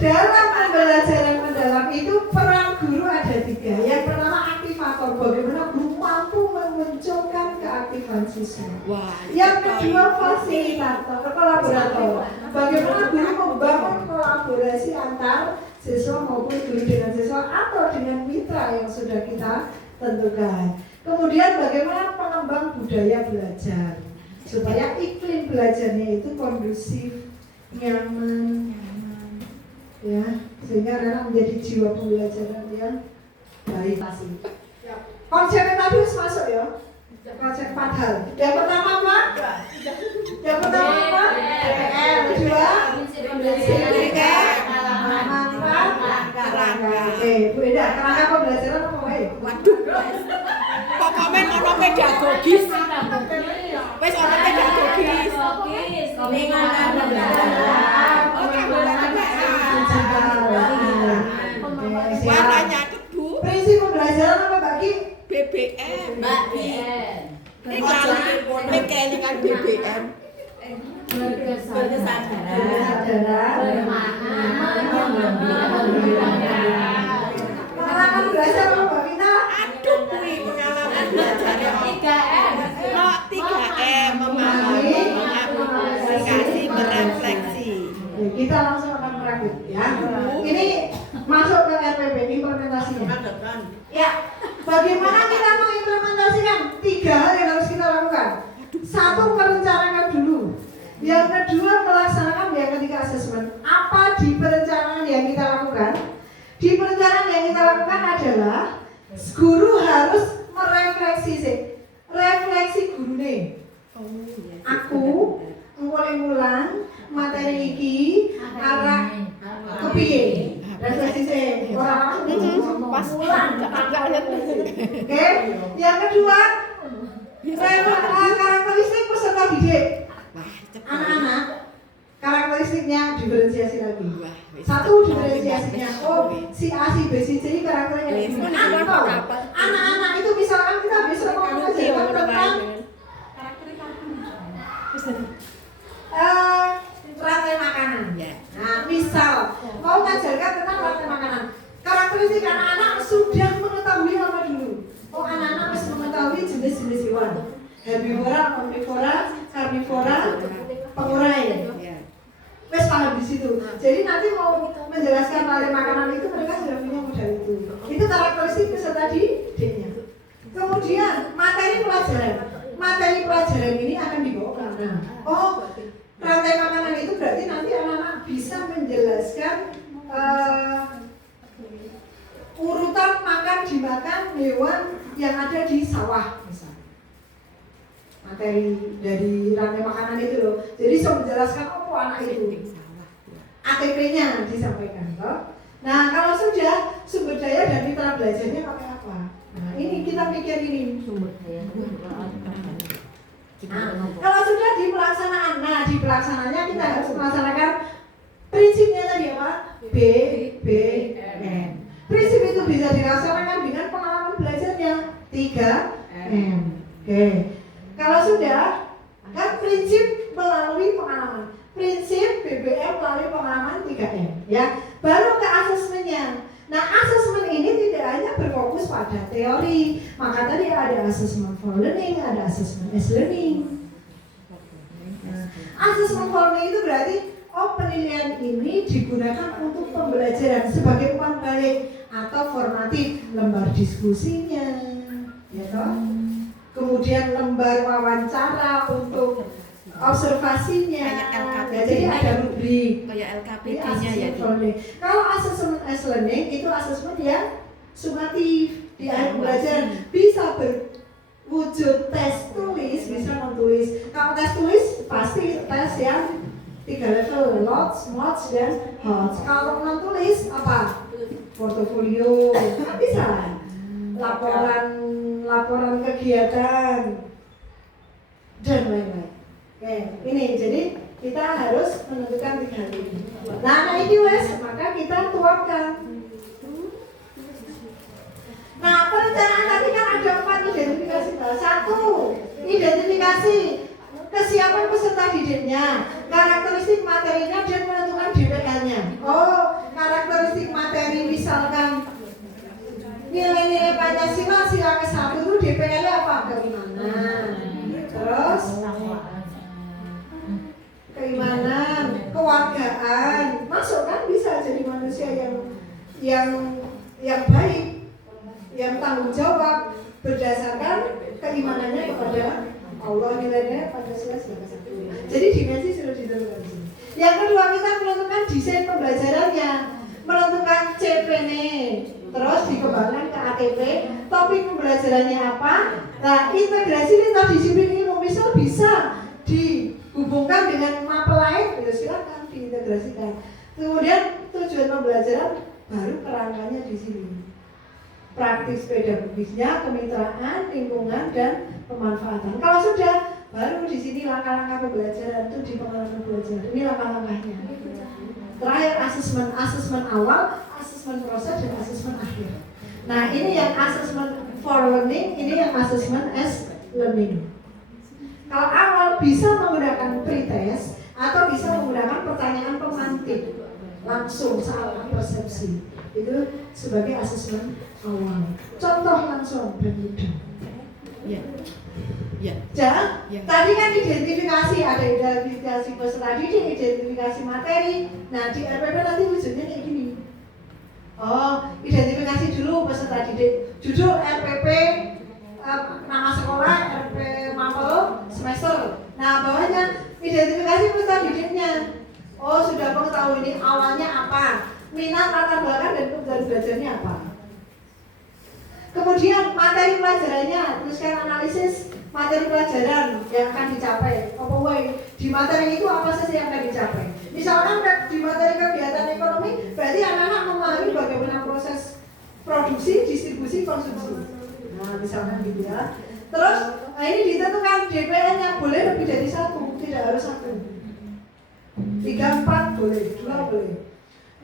dalam pembelajaran mendalam itu peran guru ada tiga. Yang pertama aktivator, bagaimana guru mampu memunculkan keaktifan siswa. Yang kedua fasilitator, kolaborator, bagaimana guru membangun kolaborasi antar siswa maupun guru dengan siswa atau dengan mitra yang sudah kita tentukan. Kemudian bagaimana pengembang budaya belajar supaya iklim belajarnya itu kondusif, nyaman, ya, sehingga anak menjadi jiwa pembelajaran yang baik. Konsepnya tadi harus masuk ya. Konsep 4 hal. Yang pertama apa? Yang pertama apa? Kedua, oke, Bu Enda, kerangka pembelajaran apa wae? Waduh. Pokoknya ono pedagogis. Wis ono pedagogis. Lingkungan pembelajaran. Oke, warnanya Bu. Prinsip pembelajaran apa bagi? BBM. Mbak Kelingan BBM. Kesadaran. Pengalaman belajar apa Mbak Vina? Aduh, kuwi pengalaman belajar. 3M. 3M memahami, mengaplikasi, merefleksi. Kita langsung akan merakit ya. Ini masuk ke RPP implementasinya. Ya, bagaimana kita mengimplementasikan? 3 hal yang harus kita lakukan. 1, merencanakan dulu. Yang kedua, melaksanakan. Yang ketiga, asesmen. Apa di perencanaan yang kita lakukan? Di perencanaan yang kita lakukan adalah guru harus merefleksi sih. Refleksi guru nih. Aku ngulang materi iki arah kepiye? Refleksi sih. Orang Pas Oke. Yang kedua, karakteristik peserta didik. Anak-anak, karakteristiknya diferensiasi lagi. 1, diferensiasinya. Oh, si A, si B, si C karakternya gini. Atau anak-anak itu misalkan kita bisa mengajarkan tentang rantai makanan. Nah, misal mau mengajarkan tentang rantai makanan. Karakteristik anak-anak sudah mengetahui apa dulu? Oh, anak-anak harus mengetahui jenis-jenis hewan. Herbivora, omnivora, karnivora, pengurai. Wes paham di situ. Jadi nanti mau menjelaskan rantai makanan itu mereka sudah punya modal itu. Itu karakteristik peserta didiknya. Kemudian materi pelajaran. Materi pelajaran ini akan dibawa kemana? Oh, rantai makanan itu berarti nanti anak-anak bisa menjelaskan urutan makan dimakan hewan yang ada di sawah misalnya. Materi dari rantai makanan itu loh. Jadi saya menjelaskan apa anak itu. ATP-nya disampaikan toh. Nah, kalau sudah sumber daya dan mitra belajarnya pakai apa? Nah, ini kita pikir ini. Sumber daya. Kalau sudah di pelaksanaan, nah di pelaksananya kita harus melaksanakan prinsipnya tadi apa? BBM. Prinsip itu bisa dilaksanakan dengan pengalaman belajarnya 3M. Oke. Kalau sudah, kan prinsip melalui pengalaman. Prinsip BBM melalui pengalaman 3M. Ya. Baru ke asesmennya. Nah, asesmen ini tidak hanya berfokus pada teori, maka tadi ada assessment for learning, ada assessment as learning. Nah, assessment for learning itu berarti penilaian ini digunakan untuk pembelajaran sebagai umpan balik atau formatif, lembar diskusinya, ya toh? Kemudian lembar wawancara untuk observasinya. Ya, jadi ada rubrik kayak LKPD-nya ya. Kalau assessment as learning itu assessment yang sumatif di akhir pembelajaran, bisa berwujud tes tulis, bisa non tulis. Kalau tes tulis pasti tes yang 3 level, lots, mods, dan hots. Kalau non tulis apa? Portofolio, kan bisa. Laporan kegiatan dan lain-lain. Oke, ini jadi kita harus menentukan 3 hal ini. Nah, ini wes, maka kita tuangkan. Nah, perencanaan tadi kan ada 4 identifikasi. 1, identifikasi kesiapan peserta didiknya, karakteristik materinya, dan menentukan DPL-nya. Karakteristik materi misalkan nilai-nilai Pancasila sila ke-1 itu DPL-nya apa? Keimanan. Terus keimanan, kewargaan, masuk kan bisa jadi manusia yang baik, yang tanggung jawab berdasarkan keimanannya kepada Allah, nilainya Pancasila sebagai satu. Jadi dimensi sudah ditentukan di sini. Yang kedua, kita menentukan desain pembelajarannya, menentukan CP-nya, terus dikembangkan ke ATP, topik pembelajarannya apa. Nah, integrasi lintas disiplin ilmu misal bisa dihubungkan dengan mapel lain, ya silakan diintegrasikan. Kemudian tujuan pembelajaran baru kerangkanya di sini. Praktis pedagogisnya, kemitraan, lingkungan, dan pemanfaatan. Kalau sudah, baru di sini langkah-langkah pembelajaran itu di pengalaman belajar. Ini langkah-langkahnya. Terakhir asesmen awal, asesmen proses, dan asesmen akhir. Nah, ini yang asesmen for learning, ini yang asesmen as learning. Kalau awal bisa menggunakan pretest atau bisa menggunakan pertanyaan pemantik langsung saat persepsi, itu sebagai asesmen awal. Contoh langsung dan mudah. Ya. Tadi kan identifikasi, ada identifikasi peserta didik, identifikasi materi. Nah, di RPP nanti wujudnya kayak gini. Identifikasi dulu peserta didik. Judul RPP, nama sekolah, RP mapel, semester. Nah, bawahnya identifikasi peserta didiknya. Sudah mengetahui ini awalnya apa, minat, latar belakang, dan kebutuhan belajarnya apa. Kemudian materi pelajarannya, teruskan analisis materi pelajaran yang akan dicapai. Di materi itu apa saja yang akan dicapai? Misalkan di materi kegiatan ekonomi, berarti anak-anak memahami bagaimana proses produksi, distribusi, konsumsi. Nah, misalkan gitu ya. Terus, ini ditentukan DPL-nya boleh lebih dari 1, tidak harus 1. 3, 4 boleh, 2 boleh.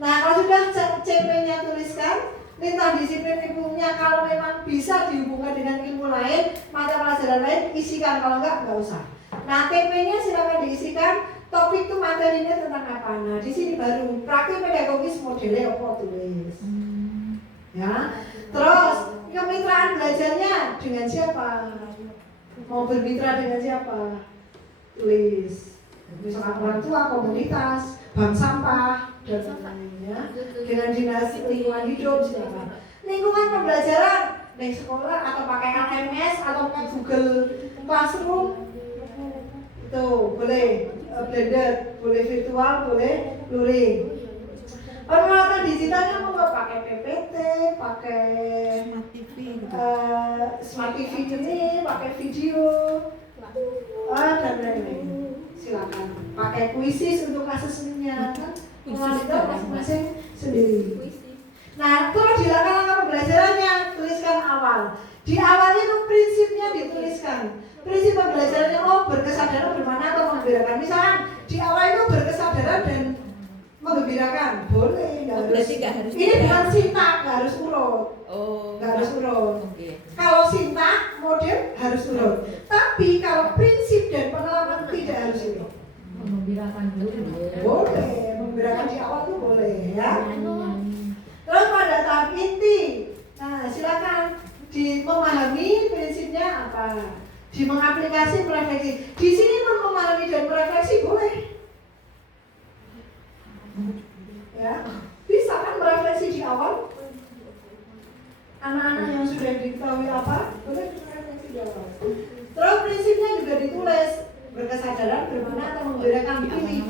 Nah, kalau sudah CP-nya tuliskan, lintas disiplin ilmunya kalau memang bisa dihubungkan dengan ilmu lain, mata pelajaran lain, isikan. Kalau enggak usah. Nah, TP-nya silakan diisikan. Topik itu materinya tentang apa? Nah, di sini baru praktik pedagogis modelnya apa tulis. Ya. Terus kemitraan belajarnya dengan siapa? Mau bermitra dengan siapa? Tulis. Misalkan orang tua, komunitas, bank sampah, dan lainnya. Dengan dinas lingkungan hidup, silakan. Lingkungan pembelajaran di sekolah atau pakai LMS atau Google Classroom itu boleh, blended, boleh virtual, boleh luring. Penguatan digitalnya mau pakai PPT, pakai Smart TV ini, pakai video, dan lain-lain. Silakan. Pakai kuisis untuk asesmennya. Mengambil masing-masing sendiri. Nah, terus di langkah-langkah pembelajarannya tuliskan awal. Di awal itu prinsipnya dituliskan. Prinsip pembelajarannya berkesadaran, bermakna atau menggembirakan. Misalkan di awal itu berkesadaran dan menggembirakan, boleh, nggak harus. Ini bukan sintak, nggak harus urut. Nggak harus urut. Kalau sintak, model harus urut. Tapi kalau prinsip dan pengalaman tidak harus urut. Menggembirakan dulu. Boleh, menggembirakan di awal tuh boleh ya. Terus pada tahap inti, nah silakan memahami prinsipnya apa, di mengaplikasi, merefleksi. Di sini pun memahami dan merefleksi boleh. Ya, bisa kan merefleksi di awal. Anak-anak yang sudah diketahui apa, boleh merefleksi di awal. Terus prinsipnya juga ditulis, berkesadaran, bermakna atau menggunakan pilih.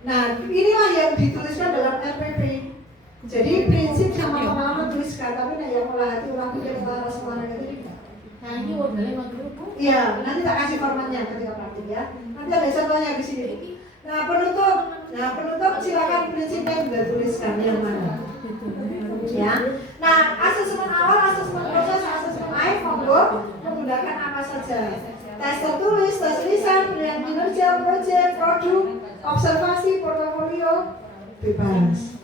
Nah, inilah yang dituliskan dalam RPP. Jadi prinsip sama pengalaman tuliskan, tapi yang olah hati, olah pikir, olah rasa mana itu tidak. Nah ini modelnya waktu itu. Iya, nanti tak kasih formatnya ketika praktik ya. Nanti ada contohnya di sini. Nah penutup silakan prinsipnya juga tuliskan yang mana. Ya. Nah asesmen awal, asesmen proses, asesmen akhir monggo menggunakan apa saja. Tes tertulis, tes lisan, penilaian kinerja, proyek, produk, observasi, portofolio, bebas.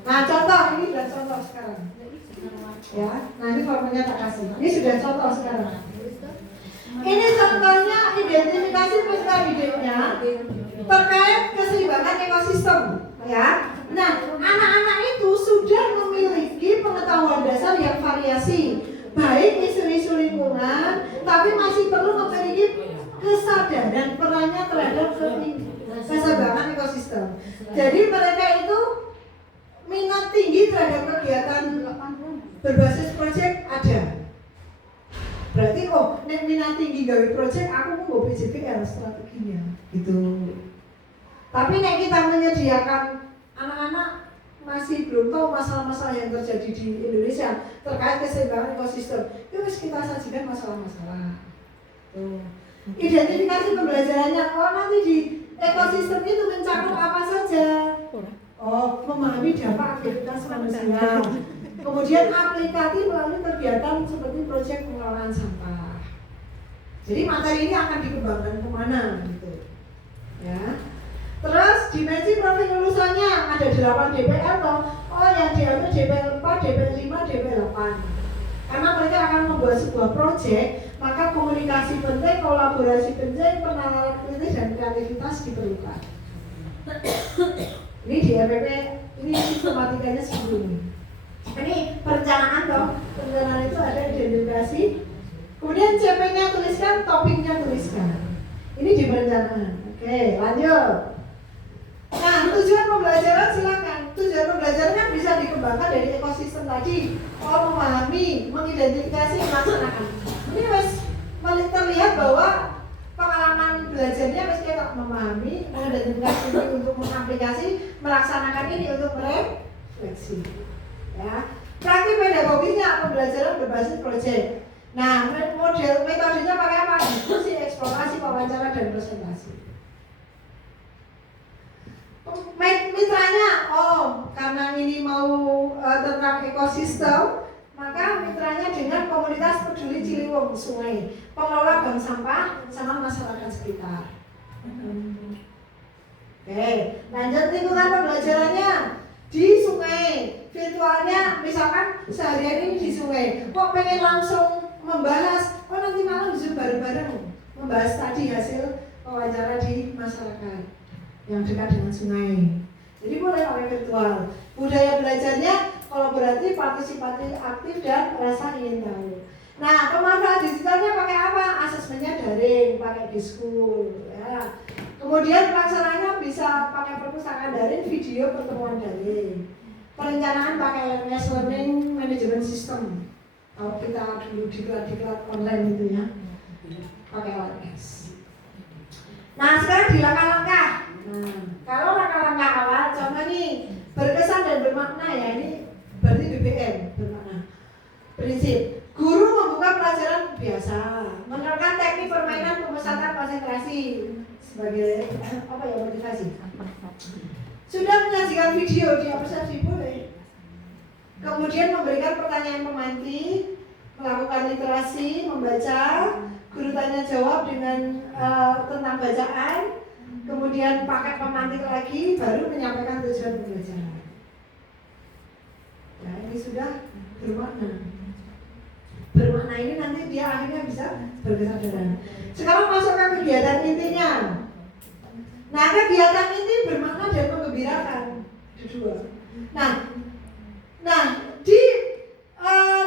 Nah contoh ini sudah contoh sekarang. Ya, nah ini formatnya tak kasih. Ini sudah contoh sekarang. Ini contohnya identifikasi peserta didiknya terkait keseimbangan ekosistem. Ya, nah anak-anak itu sudah memiliki pengetahuan dasar yang variasi, baik isu-isu lingkungan, tapi masih perlu memiliki kesadaran perannya terhadap keseimbangan ekosistem. Jadi mereka itu minat tinggi terhadap kegiatan berbasis proyek ada. Berarti nek minat tinggi gawe proyek aku mau PJPL strateginya gitu. Tapi nek kita menyediakan anak-anak masih belum tahu masalah-masalah yang terjadi di Indonesia terkait keseimbangan ekosistem, itu harus kita sajikan masalah-masalah. Identifikasi pembelajarannya, nanti di ekosistem itu mencakup apa saja. Memahami dampak aktivitas manusia. Kemudian aplikatif melalui kegiatan seperti proyek pengelolaan sampah. Jadi materi ini akan dikembangkan kemana gitu, ya. Terus dimensi profil lulusannya ada 8 DPL toh. Yang diambil DPL 4, DPL 5, DPL 8. Karena mereka akan membuat sebuah proyek, maka komunikasi penting, kolaborasi penting, penanaman kritis dan kreativitas diperlukan. Ini di RPP, ini sistematikanya sebelumnya. Ini perencanaan dong, perencanaan itu ada identifikasi. Kemudian CP-nya tuliskan, topiknya tuliskan. Ini di perencanaan. Oke, lanjut. Nah, tujuan pembelajaran silakan. Tujuan pembelajaran kan bisa dikembangkan dari ekosistem tadi. Memahami, mengidentifikasi, melaksanakan. Ini terlihat bahwa pengalaman belajarnya mesti kita memahami, mengidentifikasi untuk mengaplikasi, melaksanakan ini untuk merefleksi. Ya, praktik pedagogisnya pembelajaran berbasis proyek. Nah, model metodenya pakai apa? Diskusi, eksplorasi, wawancara, dan presentasi. Mitranya, karena ini mau tentang ekosistem, maka mitranya dengan komunitas peduli Ciliwung Sungai, pengelola bank sampah, sama masyarakat sekitar. Oke, lanjut lingkungan pembelajarannya di sungai. Virtualnya misalkan seharian ini di sungai, kok pengen langsung membahas, nanti malam bisa bareng-bareng membahas tadi hasil wawancara di masyarakat yang dekat dengan sungai. Jadi boleh pakai virtual. Budaya belajarnya kolaboratif, partisipatif, aktif, dan rasa ingin tahu. Nah, pemanfaat digitalnya pakai apa? Asesmennya daring, pakai Diskul. Ya. Kemudian pelaksanaannya bisa pakai perpustakaan daring, video pertemuan daring. Perencanaan pakai LMS, Learning Management System. Kalau kita dulu diklat online itu ya, pakai LMS. Nah, sekarang di langkah-langkah. Nah, kalau langkah-langkah awal, contoh nih berkesan dan bermakna ya, ini berarti BBM bermakna. Prinsip, guru membuka pelajaran biasa, menerapkan teknik permainan pemusatan konsentrasi sebagai apa ya, motivasi. Sudah menyajikan video di persepsi boleh. Kemudian memberikan pertanyaan pemantik, melakukan literasi, membaca, guru tanya jawab dengan tentang bacaan, kemudian pakai pemantik lagi, baru menyampaikan tujuan pembelajaran. Nah, ini sudah bermakna. Bermakna ini nanti dia akhirnya bisa berkesadaran. Sekarang masuk ke kegiatan intinya. Nah, kegiatan inti bermakna dan menggembirakan. Kedua. Nah, di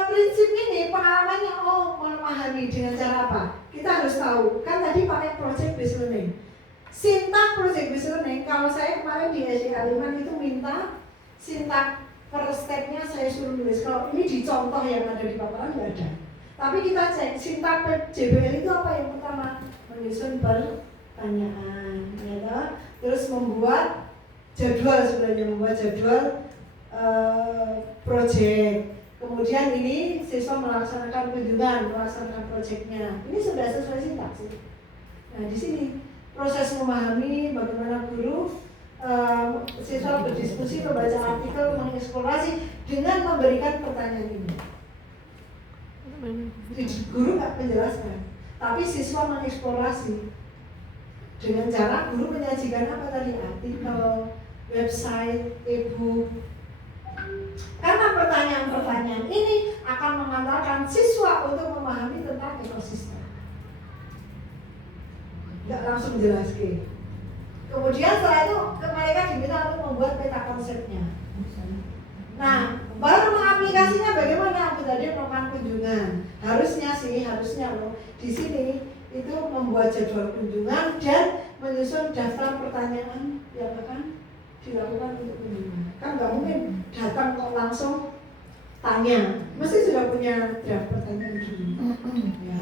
prinsip ini pengalamannya memahami dengan cara apa? Kita harus tahu. Kan tadi pakai project based learning. Sintak project based learning, kalau saya kemarin di SDA 5 itu minta sintak per stepnya saya suruh nulis. Kalau ini di contoh yang ada di paparan nggak ada. Tapi kita cek sintak JBL itu apa yang pertama? Menyusun pertanyaan, ya, terus membuat jadwal, sebenarnya membuat jadwal project. Kemudian ini siswa melaksanakan kunjungan, melaksanakan proyeknya. Ini sudah sesuai sintaks. Nah, di sini proses memahami bagaimana guru siswa berdiskusi, membaca artikel, mengeksplorasi dengan memberikan pertanyaan ini. Guru nggak menjelaskan, tapi siswa mengeksplorasi dengan cara guru menyajikan apa tadi, artikel, website, e-book. Karena pertanyaan-pertanyaan ini akan mengantarkan siswa untuk memahami tentang ekosistem. Nggak langsung jelaskan. Kemudian setelah itu mereka diminta untuk membuat peta konsepnya. Nah, baru mengaplikasinya bagaimana? Aku tadi melakukan kunjungan. Harusnya loh di sini itu membuat jadwal kunjungan dan menyusun daftar pertanyaan yang akan dilakukan untuk kunjungan. Kan nggak mungkin datang kok langsung tanya, mesti sudah punya draft pertanyaan dulu. Ya.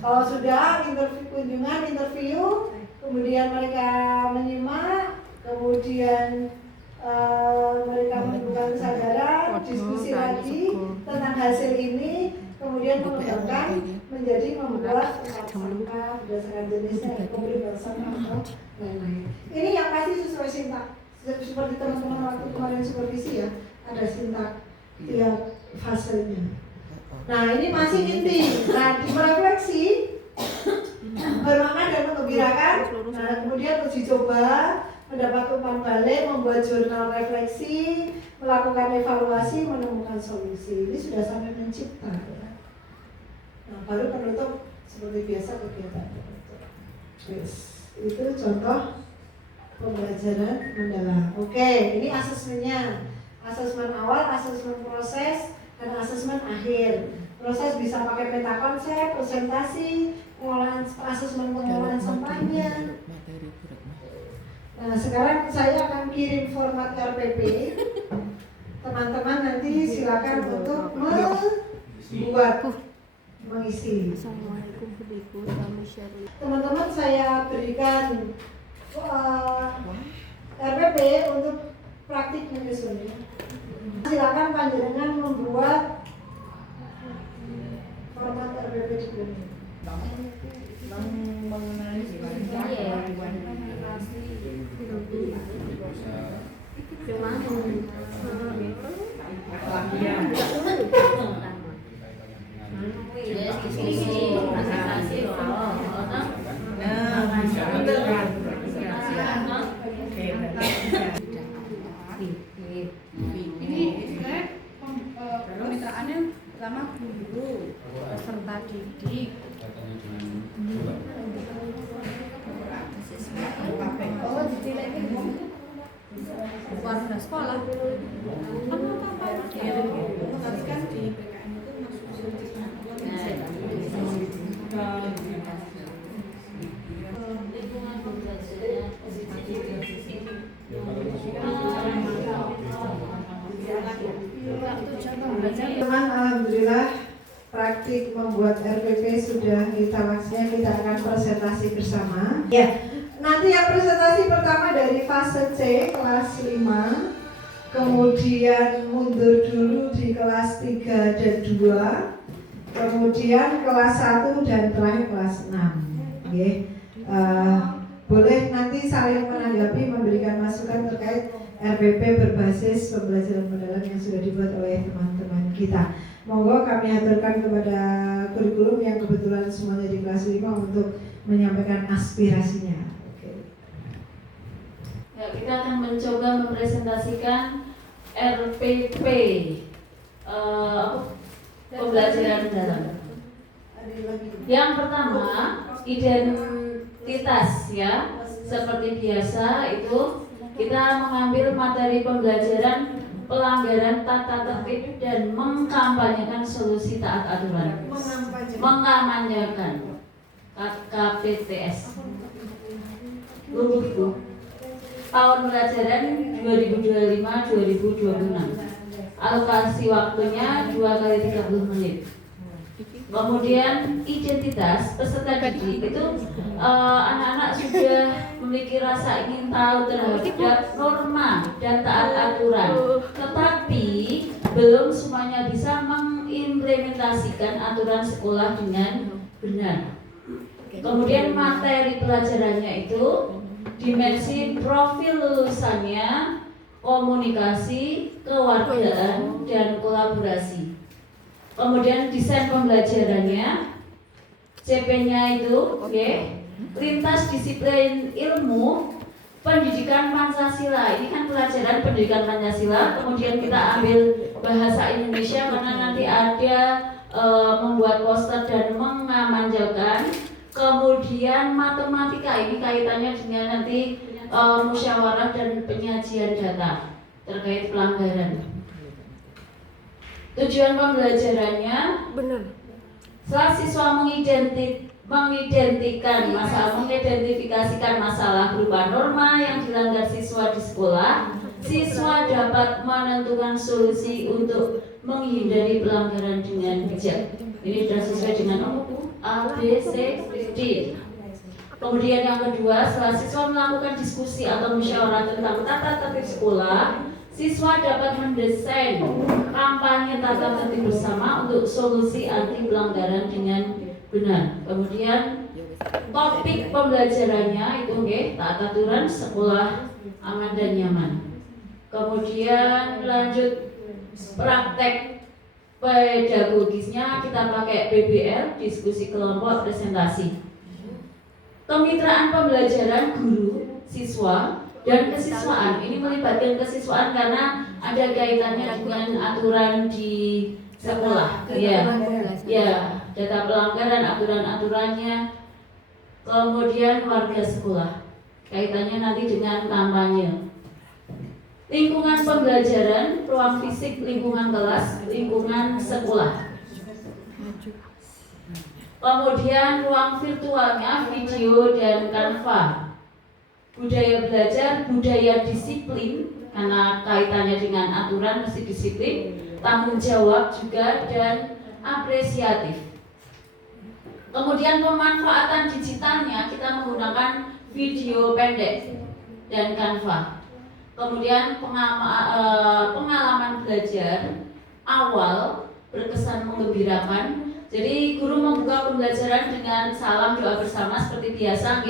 Kalau sudah interview, kemudian mereka menyimak, kemudian mereka menunjukkan kesadaran, diskusi lagi tentang hasil ini, kemudian mengembangkan menjadi membuat angka berdasarkan jenisnya, kemudian berdasarkan atau lain-lain. Ini yang pasti sesuai sintak. Seperti teman-teman waktu kemarin supervisi ya, ada sintak tiap fasenya. Nah, ini masih inti. Nah, di merefleksi bermakna dan menggembirakan. Nah, kemudian uji coba, mendapat umpan balik, membuat jurnal refleksi, melakukan evaluasi, menemukan solusi. Ini sudah sampai mencipta. Ya. Nah, baru penutup seperti biasa kegiatan penutup. Yes. Itu contoh pembelajaran mendalam. Oke, ini asesmennya. Asesmen awal, asesmen proses, dan asesmen akhir. Proses bisa pakai peta konsep, presentasi, pengolahan, asesmen pengolahan sampahnya. Nah, sekarang saya akan kirim format RPP. Teman-teman nanti silakan untuk membuat, mengisi. Teman-teman saya berikan RPP untuk praktik menyusunnya. Silakan panjenengan membuat format RPP dulu. Kemitraannya pertama guru, peserta didik, warga sekolah. Tapi kan di PKN itu Teman, alhamdulillah praktik membuat RPP sudah kita akan presentasi bersama. Ya, nanti yang presentasi pertama dari fase C kelas 5, kemudian mundur dulu di kelas 3 dan 2, kemudian kelas 1 dan terakhir kelas 6. Okay. RPP berbasis pembelajaran modelan yang sudah dibuat oleh teman-teman kita. Monggo kami aturkan kepada kurikulum yang kebetulan semuanya di kelas 5 untuk menyampaikan aspirasinya. Ya, kita akan mencoba mempresentasikan RPP pembelajaran dalam. Yang pertama, identitas ya. Seperti biasa itu kita mengambil materi pembelajaran pelanggaran tata tertib dan mengkampanyekan solusi taat aturan. Mengamanyakan KPTS. Luluh tahun pelajaran 2025-2026. Alokasi waktunya 2 kali 30 menit. Kemudian identitas peserta didik itu anak-anak sudah memiliki rasa ingin tahu terhadap norma dan taat aturan, tetapi belum semuanya bisa mengimplementasikan aturan sekolah dengan benar. Kemudian materi pelajarannya itu dimensi profil lulusannya, komunikasi, kewargaan, dan kolaborasi. Kemudian desain pembelajarannya, CP-nya itu, lintas disiplin ilmu, pendidikan Pancasila. Ini kan pelajaran pendidikan Pancasila. Kemudian kita ambil bahasa Indonesia karena nanti ada membuat poster dan mengamanjakan. Kemudian matematika, ini kaitannya dengan nanti musyawarah dan penyajian data terkait pelanggaran. Tujuan pembelajarannya, setelah siswa mengidentifikasikan masalah berupa norma yang dilanggar siswa di sekolah, siswa dapat menentukan solusi untuk menghindari pelanggaran dengan bijak. Ini sudah sesuai dengan A, B, C, D. Kemudian yang kedua, setelah siswa melakukan diskusi atau musyawarah tentang tata tertib sekolah, siswa dapat mendesain kampanye tata tertib bersama untuk solusi anti pelanggaran dengan benar. Kemudian topik pembelajarannya itu taat aturan sekolah aman dan nyaman. Kemudian lanjut praktek pedagogisnya kita pakai PBL, diskusi kelompok, presentasi. Kemitraan pembelajaran guru, siswa, dan kesiswaan. Ini melibatkan kesiswaan karena ada kaitannya dengan aturan di sekolah. Ya, data pelanggaran, aturan-aturannya. Kemudian warga sekolah. Kaitannya nanti dengan kampanye. Lingkungan pembelajaran, ruang fisik, lingkungan kelas, lingkungan sekolah. Kemudian ruang virtualnya, video dan Canva. Budaya belajar, budaya disiplin, karena kaitannya dengan aturan mesti disiplin, tanggung jawab juga, dan apresiatif. Kemudian pemanfaatan digitalnya kita menggunakan video pendek dan Canva. Kemudian pengalaman belajar awal berkesan menggembirakan. Jadi guru membuka pembelajaran dengan salam doa bersama seperti biasa,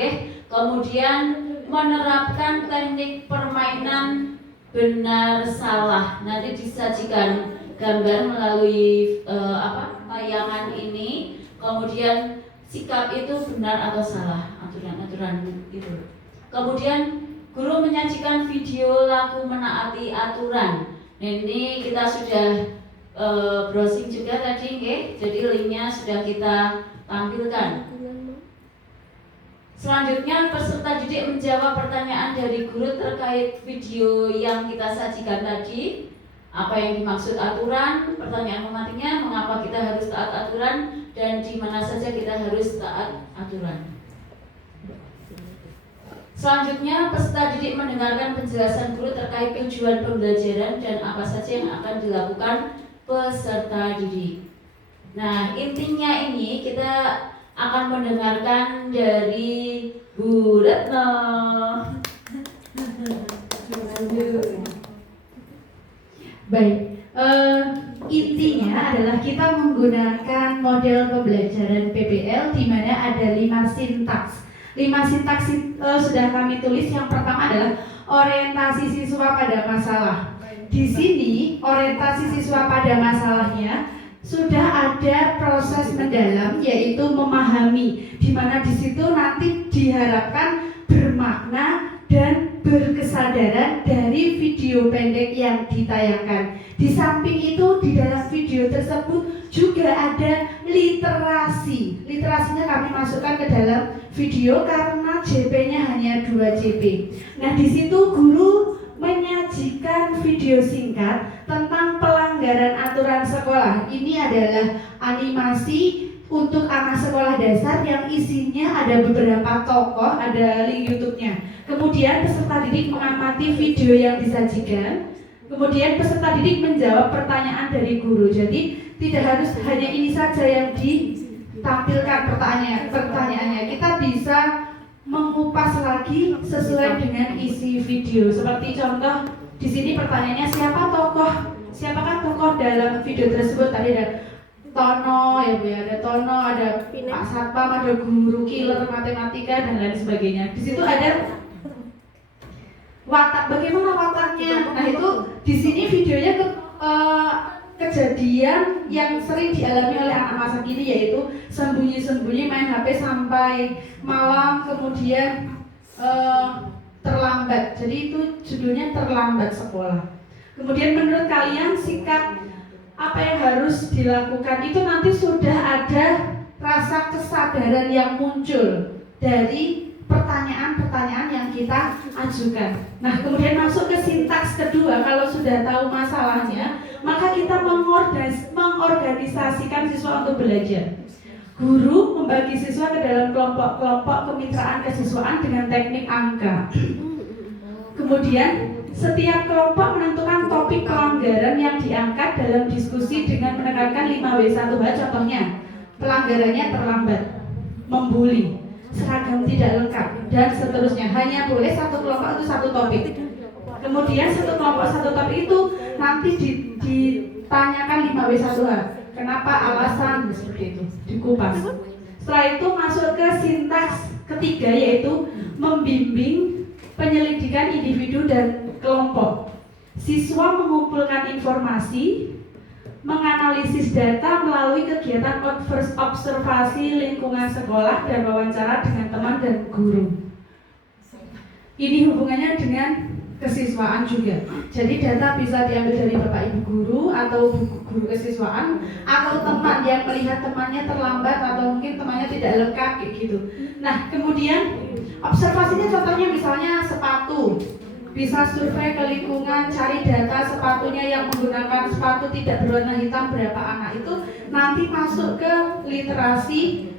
kemudian menerapkan teknik permainan benar salah. Nanti disajikan gambar melalui tayangan ini. Kemudian sikap itu benar atau salah, aturan-aturan itu. Kemudian guru menyajikan video lagu menaati aturan. Nah, ini kita sudah browsing juga tadi, jadi linknya sudah kita tampilkan. Selanjutnya peserta didik menjawab pertanyaan dari guru terkait video yang kita sajikan tadi. Apa yang dimaksud aturan, pertanyaan pematinya, mengapa kita harus taat aturan, dan di mana saja kita harus taat aturan. Selanjutnya peserta didik mendengarkan penjelasan guru terkait tujuan pembelajaran dan apa saja yang akan dilakukan peserta didik. Nah, intinya ini kita akan mendengarkan dari Bu Retno. Baik, intinya adalah kita menggunakan model pembelajaran PBL di mana ada 5 sintaks. 5 sintaks sudah kami tulis. Yang pertama adalah orientasi siswa pada masalah. Di sini orientasi siswa pada masalahnya sudah ada proses mendalam, yaitu memahami, di mana di situ nanti diharapkan bermakna dan berkesadaran dari video pendek yang ditayangkan. Di samping itu, di dalam video tersebut juga ada literasi. Literasinya kami masukkan ke dalam video karena JP-nya hanya 2 JP. Nah, di situ guru menyajikan video singkat tentang pelanggaran aturan sekolah. Ini adalah animasi untuk anak sekolah dasar yang isinya ada beberapa tokoh, ada link YouTube-nya. Kemudian peserta didik mengamati video yang disajikan. Kemudian peserta didik menjawab pertanyaan dari guru. Jadi tidak harus hanya ini saja yang ditampilkan pertanyaannya. Kita bisa mengupas lagi sesuai dengan isi video. Seperti contoh di sini pertanyaannya siapakah tokoh dalam video tersebut? Tadi ada Tono ya Bu ya, ada Tono, ada Pak Satpam, ada guru killer matematika dan lain sebagainya. Di situ ada watak, bagaimana wataknya. Nah itu di sini videonya kejadian yang sering dialami oleh anak masa kini, yaitu sembunyi-sembunyi main HP sampai malam, kemudian terlambat. Jadi itu judulnya terlambat sekolah. Kemudian menurut kalian sikap apa yang harus dilakukan itu nanti sudah ada rasa kesadaran yang muncul dari pertanyaan-pertanyaan yang kita ajukan. Nah, kemudian masuk ke sintaks kedua. Kalau sudah tahu masalahnya, maka kita mengorganisasikan siswa untuk belajar. Guru membagi siswa ke dalam kelompok-kelompok kemitraan kesiswaan dengan teknik angka. Kemudian setiap kelompok menentukan topik pelanggaran yang diangkat dalam diskusi dengan menekankan 5W1H. Contohnya, pelanggarannya terlambat, membuli, seragam tidak lengkap, dan seterusnya. Hanya boleh satu kelompok itu satu topik. Kemudian satu kelompok satu topik itu nanti ditanyakan 5W1H. Kenapa, alasan, seperti itu, dikupas. Setelah itu masuk ke sintaks ketiga, yaitu membimbing penyelidikan individu dan kelompok. Siswa mengumpulkan informasi, menganalisis data melalui kegiatan observasi lingkungan sekolah dan wawancara dengan teman dan guru. Ini hubungannya dengan kesiswaan juga. Jadi data bisa diambil dari Bapak Ibu guru atau guru kesiswaan, atau teman yang melihat temannya terlambat atau mungkin temannya tidak lengkap kayak gitu. Nah, kemudian observasinya contohnya misalnya sepatu. Bisa survei ke lingkungan, cari data sepatunya yang menggunakan sepatu tidak berwarna hitam berapa anak. Itu nanti masuk ke literasi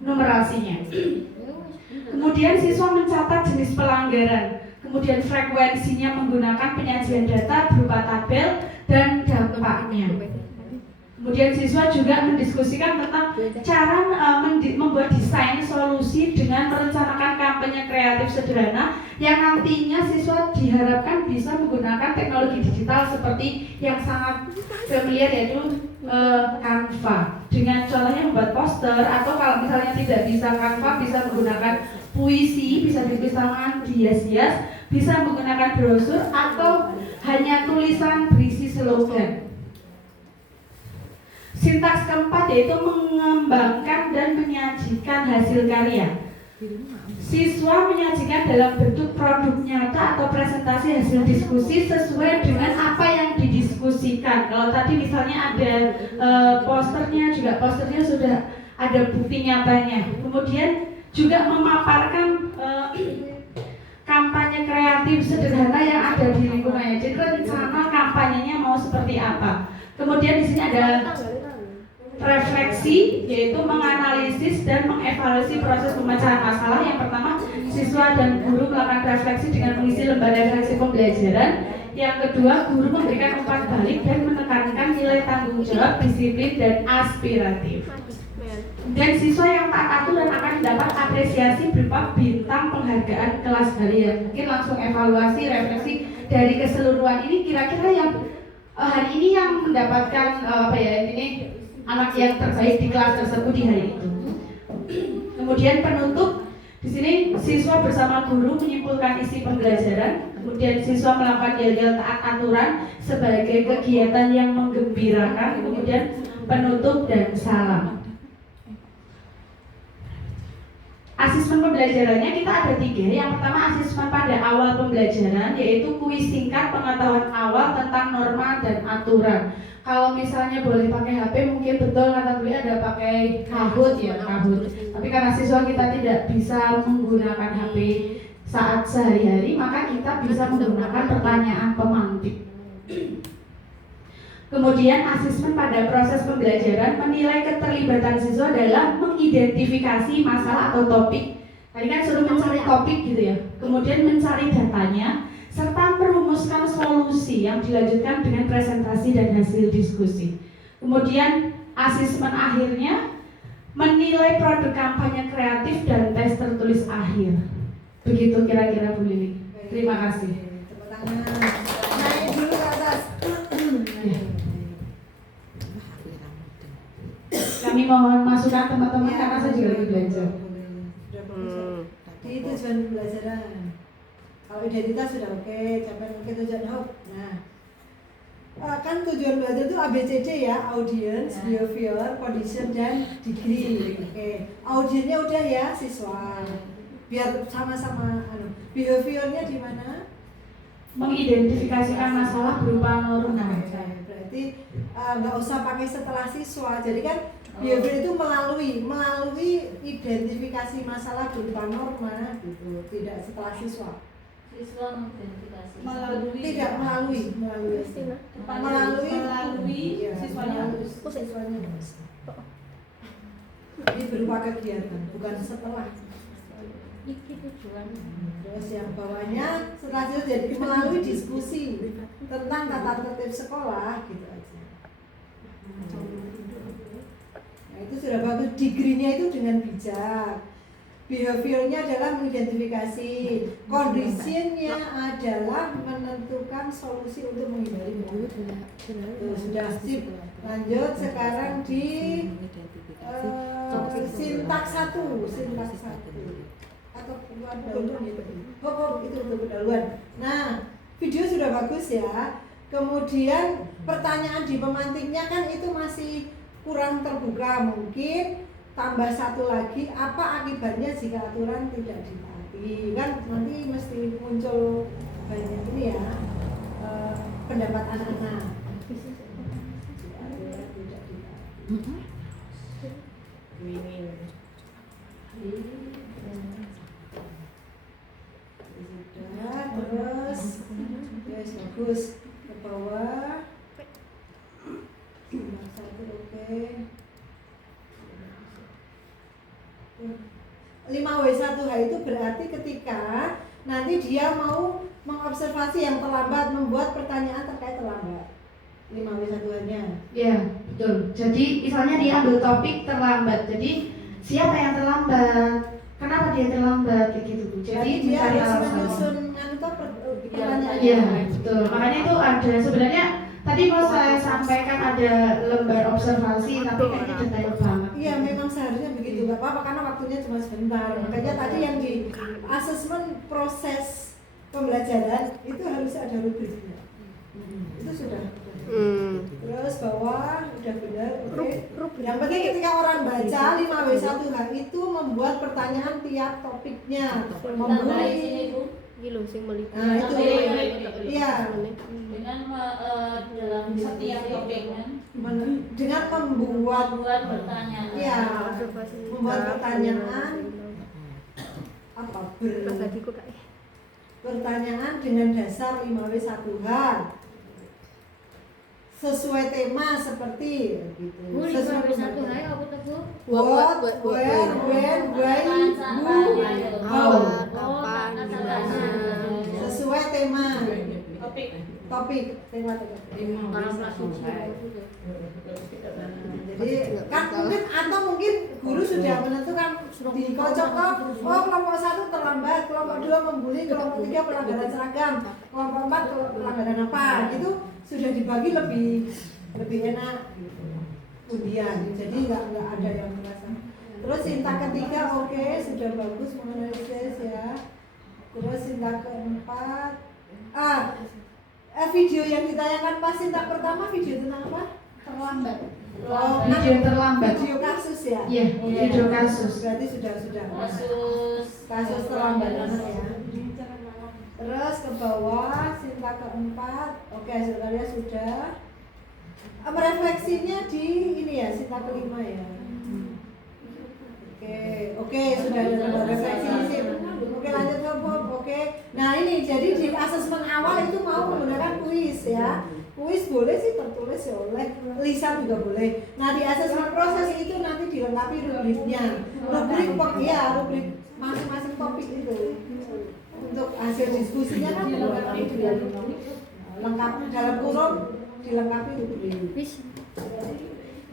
numerasinya. Kemudian siswa mencatat jenis pelanggaran, kemudian frekuensinya menggunakan penyajian data berupa tabel dan dampaknya. Kemudian siswa juga mendiskusikan tentang cara membuat desain solusi dengan merencanakan kampanye kreatif sederhana yang nantinya siswa diharapkan bisa menggunakan teknologi digital seperti yang sangat familiar, yaitu Canva. Dengan contohnya membuat poster, atau kalau misalnya tidak bisa Canva, bisa menggunakan puisi, bisa ditulis tangan, hias-hias, bisa menggunakan brosur, atau hanya tulisan berisi slogan. Sintaks keempat yaitu mengembangkan dan menyajikan hasil karya. Siswa menyajikan dalam bentuk produk nyata atau presentasi hasil diskusi sesuai dengan apa yang didiskusikan. Kalau tadi misalnya ada posternya sudah ada bukti nyatanya. Kemudian juga memaparkan kampanye kreatif sederhana yang ada di lingkungannya. Jadi rencana kampanyenya mau seperti apa. Kemudian di sini ada refleksi, yaitu menganalisis dan mengevaluasi proses pemecahan masalah. Yang pertama, siswa dan guru melakukan refleksi dengan mengisi lembar refleksi pembelajaran. Yang kedua, guru memberikan umpan balik dan menekankan nilai tanggung jawab, disiplin, dan aspiratif. Dan siswa yang taat aturan akan mendapat apresiasi berupa bintang penghargaan kelas harian. Mungkin langsung evaluasi, refleksi dari keseluruhan ini, kira-kira yang hari ini yang mendapatkan ini anak yang terbaik di kelas tersebut di hari itu. Kemudian penutup, di sini siswa bersama guru menyimpulkan isi pembelajaran. kemudian siswa melakukan yel-yel taat aturan sebagai kegiatan yang menggembirakan, kemudian penutup dan salam. Asesmen pembelajarannya kita ada 3. Yang pertama asesmen pada awal pembelajaran, yaitu kuis singkat pengetahuan awal tentang norma dan aturan. Kalau misalnya boleh pakai HP, mungkin betul kata beliau ada pakai Kahoot ya, Kahoot. Tapi karena siswa kita tidak bisa menggunakan HP saat sehari-hari, maka kita bisa menggunakan pertanyaan pemantik. Kemudian asesmen pada proses pembelajaran menilai keterlibatan siswa dalam mengidentifikasi masalah atau topik. Tadi kan suruh mencari topik gitu ya. Kemudian mencari datanya serta merumuskan solusi yang dilanjutkan dengan presentasi dan hasil diskusi. Kemudian asesmen akhirnya menilai produk kampanye kreatif dan tes tertulis akhir. Begitu kira-kira Bu Lili. Terima kasih. Tepuk tangan. Naik dulu ke atas. Kami mohon masukan teman-teman karena saya juga lagi belajar. Di tujuan pembelajaran. Kalau identitas sudah oke, capai oke, tujuan hub. Nah, kan tujuan belajar itu ABCD ya, audience, behavior, condition, dan degree. Oke, audiensnya udah ya siswa. Biar sama-sama. Behaviornya di mana? Mengidentifikasikan masalah berupa norma. Berarti nggak usah pakai setelah siswa. Jadi kan behavior itu melalui identifikasi masalah berupa norma gitu, tidak setelah siswa. Siswa mengidentifikasi. Tidak melalui siswanya. siswanya. Ini berupa kegiatan, bukan setelah. Iki tujuan. Terus yang bawahnya setelah itu jadi melalui diskusi tentang tata tertib sekolah gitu aja. Nah, itu sudah bagus. Degree-nya itu dengan bijak. Behaviornya adalah mengidentifikasi. Condition-nya adalah menentukan solusi untuk menghindari momen. Sudah sip. Lanjut sekarang di sintaks 1. Atau pendahuluan itu. Itu untuk pendahuluan. Nah, video sudah bagus ya. Kemudian pertanyaan di pemantiknya kan itu masih kurang terbuka. Mungkin tambah satu lagi, apa akibatnya jika aturan tidak ditaati? Kan nanti mesti muncul banyak ini ya, pendapat anak-anak. Jika aturan tidak ditaati. Sudah, terus yes, bagus ke bawah. Nomor 1 oke. 5W1H itu berarti ketika nanti dia mau mengobservasi yang terlambat, membuat pertanyaan terkait terlambat. 5W1H-nya. Ya, betul. Jadi misalnya dia ambil topik terlambat. Jadi siapa yang terlambat? Kenapa dia terlambat? Kayak gitu. Jadi dia mencari harus alasan. menyusun pertanyaan. Iya, betul. Makanya itu ada sebenarnya tadi mau saya sampaikan ada lembar observasi, tapi kayaknya detail banget. Iya, memang seharusnya begitu. Gak apa-apa karena waktunya cuma sebentar. Makanya tadi yang di asesmen proses pembelajaran itu harus ada rubriknya. Itu sudah. Terus bawah udah benar, oke. Yang penting ketika orang baca 5W1H itu membuat pertanyaan tiap topiknya. Memberi. Gilo sing meliput. Nah, itu. Iya. Dengan dalam setiap topik kan Dengan membuat pertanyaan. Iya. Membuat pertanyaan apa pertanyaan dengan dasar 5W1H sesuai tema seperti gitu. Bu, Sesuai 5W1H apa tuh, Bu? what, where, when, why, who, how. Sesuai tema. Topik. Tema. Orang kelas 1. Jadi kan mungkin guru sudah menentukan di kocok kelompok 1 terlambat, kelompok 2 membuli, kelompok 3 pelanggaran seragam, kelompok 4 pelanggaran apa gitu sudah dibagi lebih enak gitu. Undian. Jadi nggak ada yang merasa. Terus sintak ketiga oke, sudah bagus menganalisis ya. Terus sintak keempat Video yang ditayangkan pas Sinta pertama video tentang apa? Terlambat. Video terlambat. Video kasus ya? Iya, video kasus. Berarti sudah. Kasus terlambat ya. Terus ke bawah Sinta keempat. Oke, hasil karya sudah. Refleksinya di ini ya, Sinta kelima ya. Oke, sudah ada refleksi di sini. Oke, lanjut ke Bob. Oke. Nah, ini jadi di asesmen awal itu mau menggunakan kuis ya. Kuis boleh sih tertulis ya oleh lisan juga boleh. Nah, di asesmen proses itu nanti dilengkapi rubriknya. Rubrik masing-masing topik itu. Untuk hasil diskusinya kan dilengkapi dengan lengkap dalam kurung dilengkapi rubrik.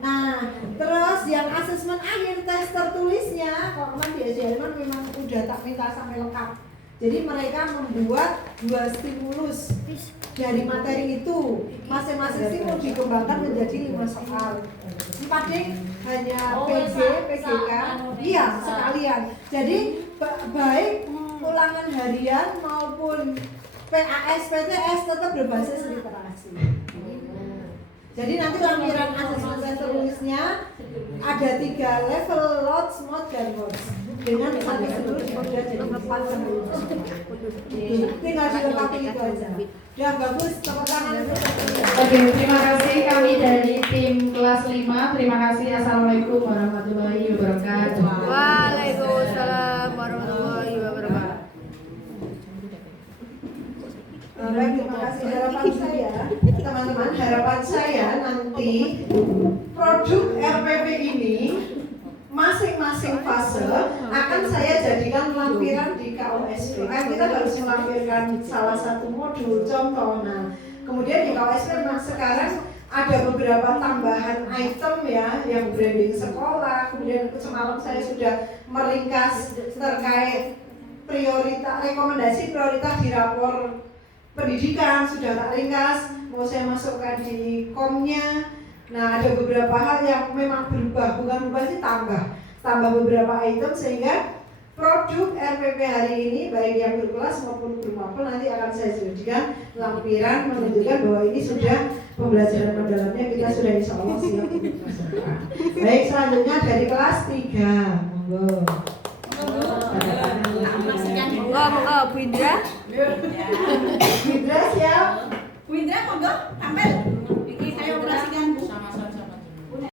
Nah, terus yang asesmen akhir tes tertulisnya, kalau kemarin di SJLman memang udah tak minta sampai lengkap. Jadi mereka membuat 2 stimulus dari materi itu. Masing-masing stimulus dikembangkan menjadi 5 soal. 4D hanya PG, PGK, iya sekalian. Jadi baik ulangan harian maupun PAS, PTS tetap berbasis literasi. Jadi nanti lampiran asesmen tes tertulisnya ada 3 level, lots, mod, dan mods dengan sampai seluruh sudah jadi 4 sampai 5. Tinggal dilengkapi itu aja. Ya bagus, tepuk tangan. Oke, terima kasih kami dari tim kelas 5. Terima kasih. Assalamualaikum warahmatullahi wabarakatuh. Waalaikumsalam warahmatullahi wabarakatuh. Baik, terima kasih. Harapan saya, teman-teman, harapan saya nanti produk RPP ini masing-masing fase akan saya jadikan lampiran di KOSP. Kan kita harus melampirkan salah satu modul contoh. Nah, kemudian di KOSP memang sekarang ada beberapa tambahan item ya, yang branding sekolah. Kemudian semalam saya sudah meringkas terkait rekomendasi prioritas di rapor pendidikan, sudah tak ringkas, mau saya masukkan di komnya. Nah, ada beberapa hal yang memang berubah, bukan berubah sih, tambah beberapa item sehingga produk RPP hari ini baik yang berkelas maupun bermapel nanti akan saya jadikan lampiran menunjukkan bahwa ini sudah pembelajaran mendalamnya kita sudah insya Allah siap untuk peserta. Baik, selanjutnya dari kelas 3, monggo. Monggo Bu Indra. Bu Indra siap? Bu Indra monggo tampil.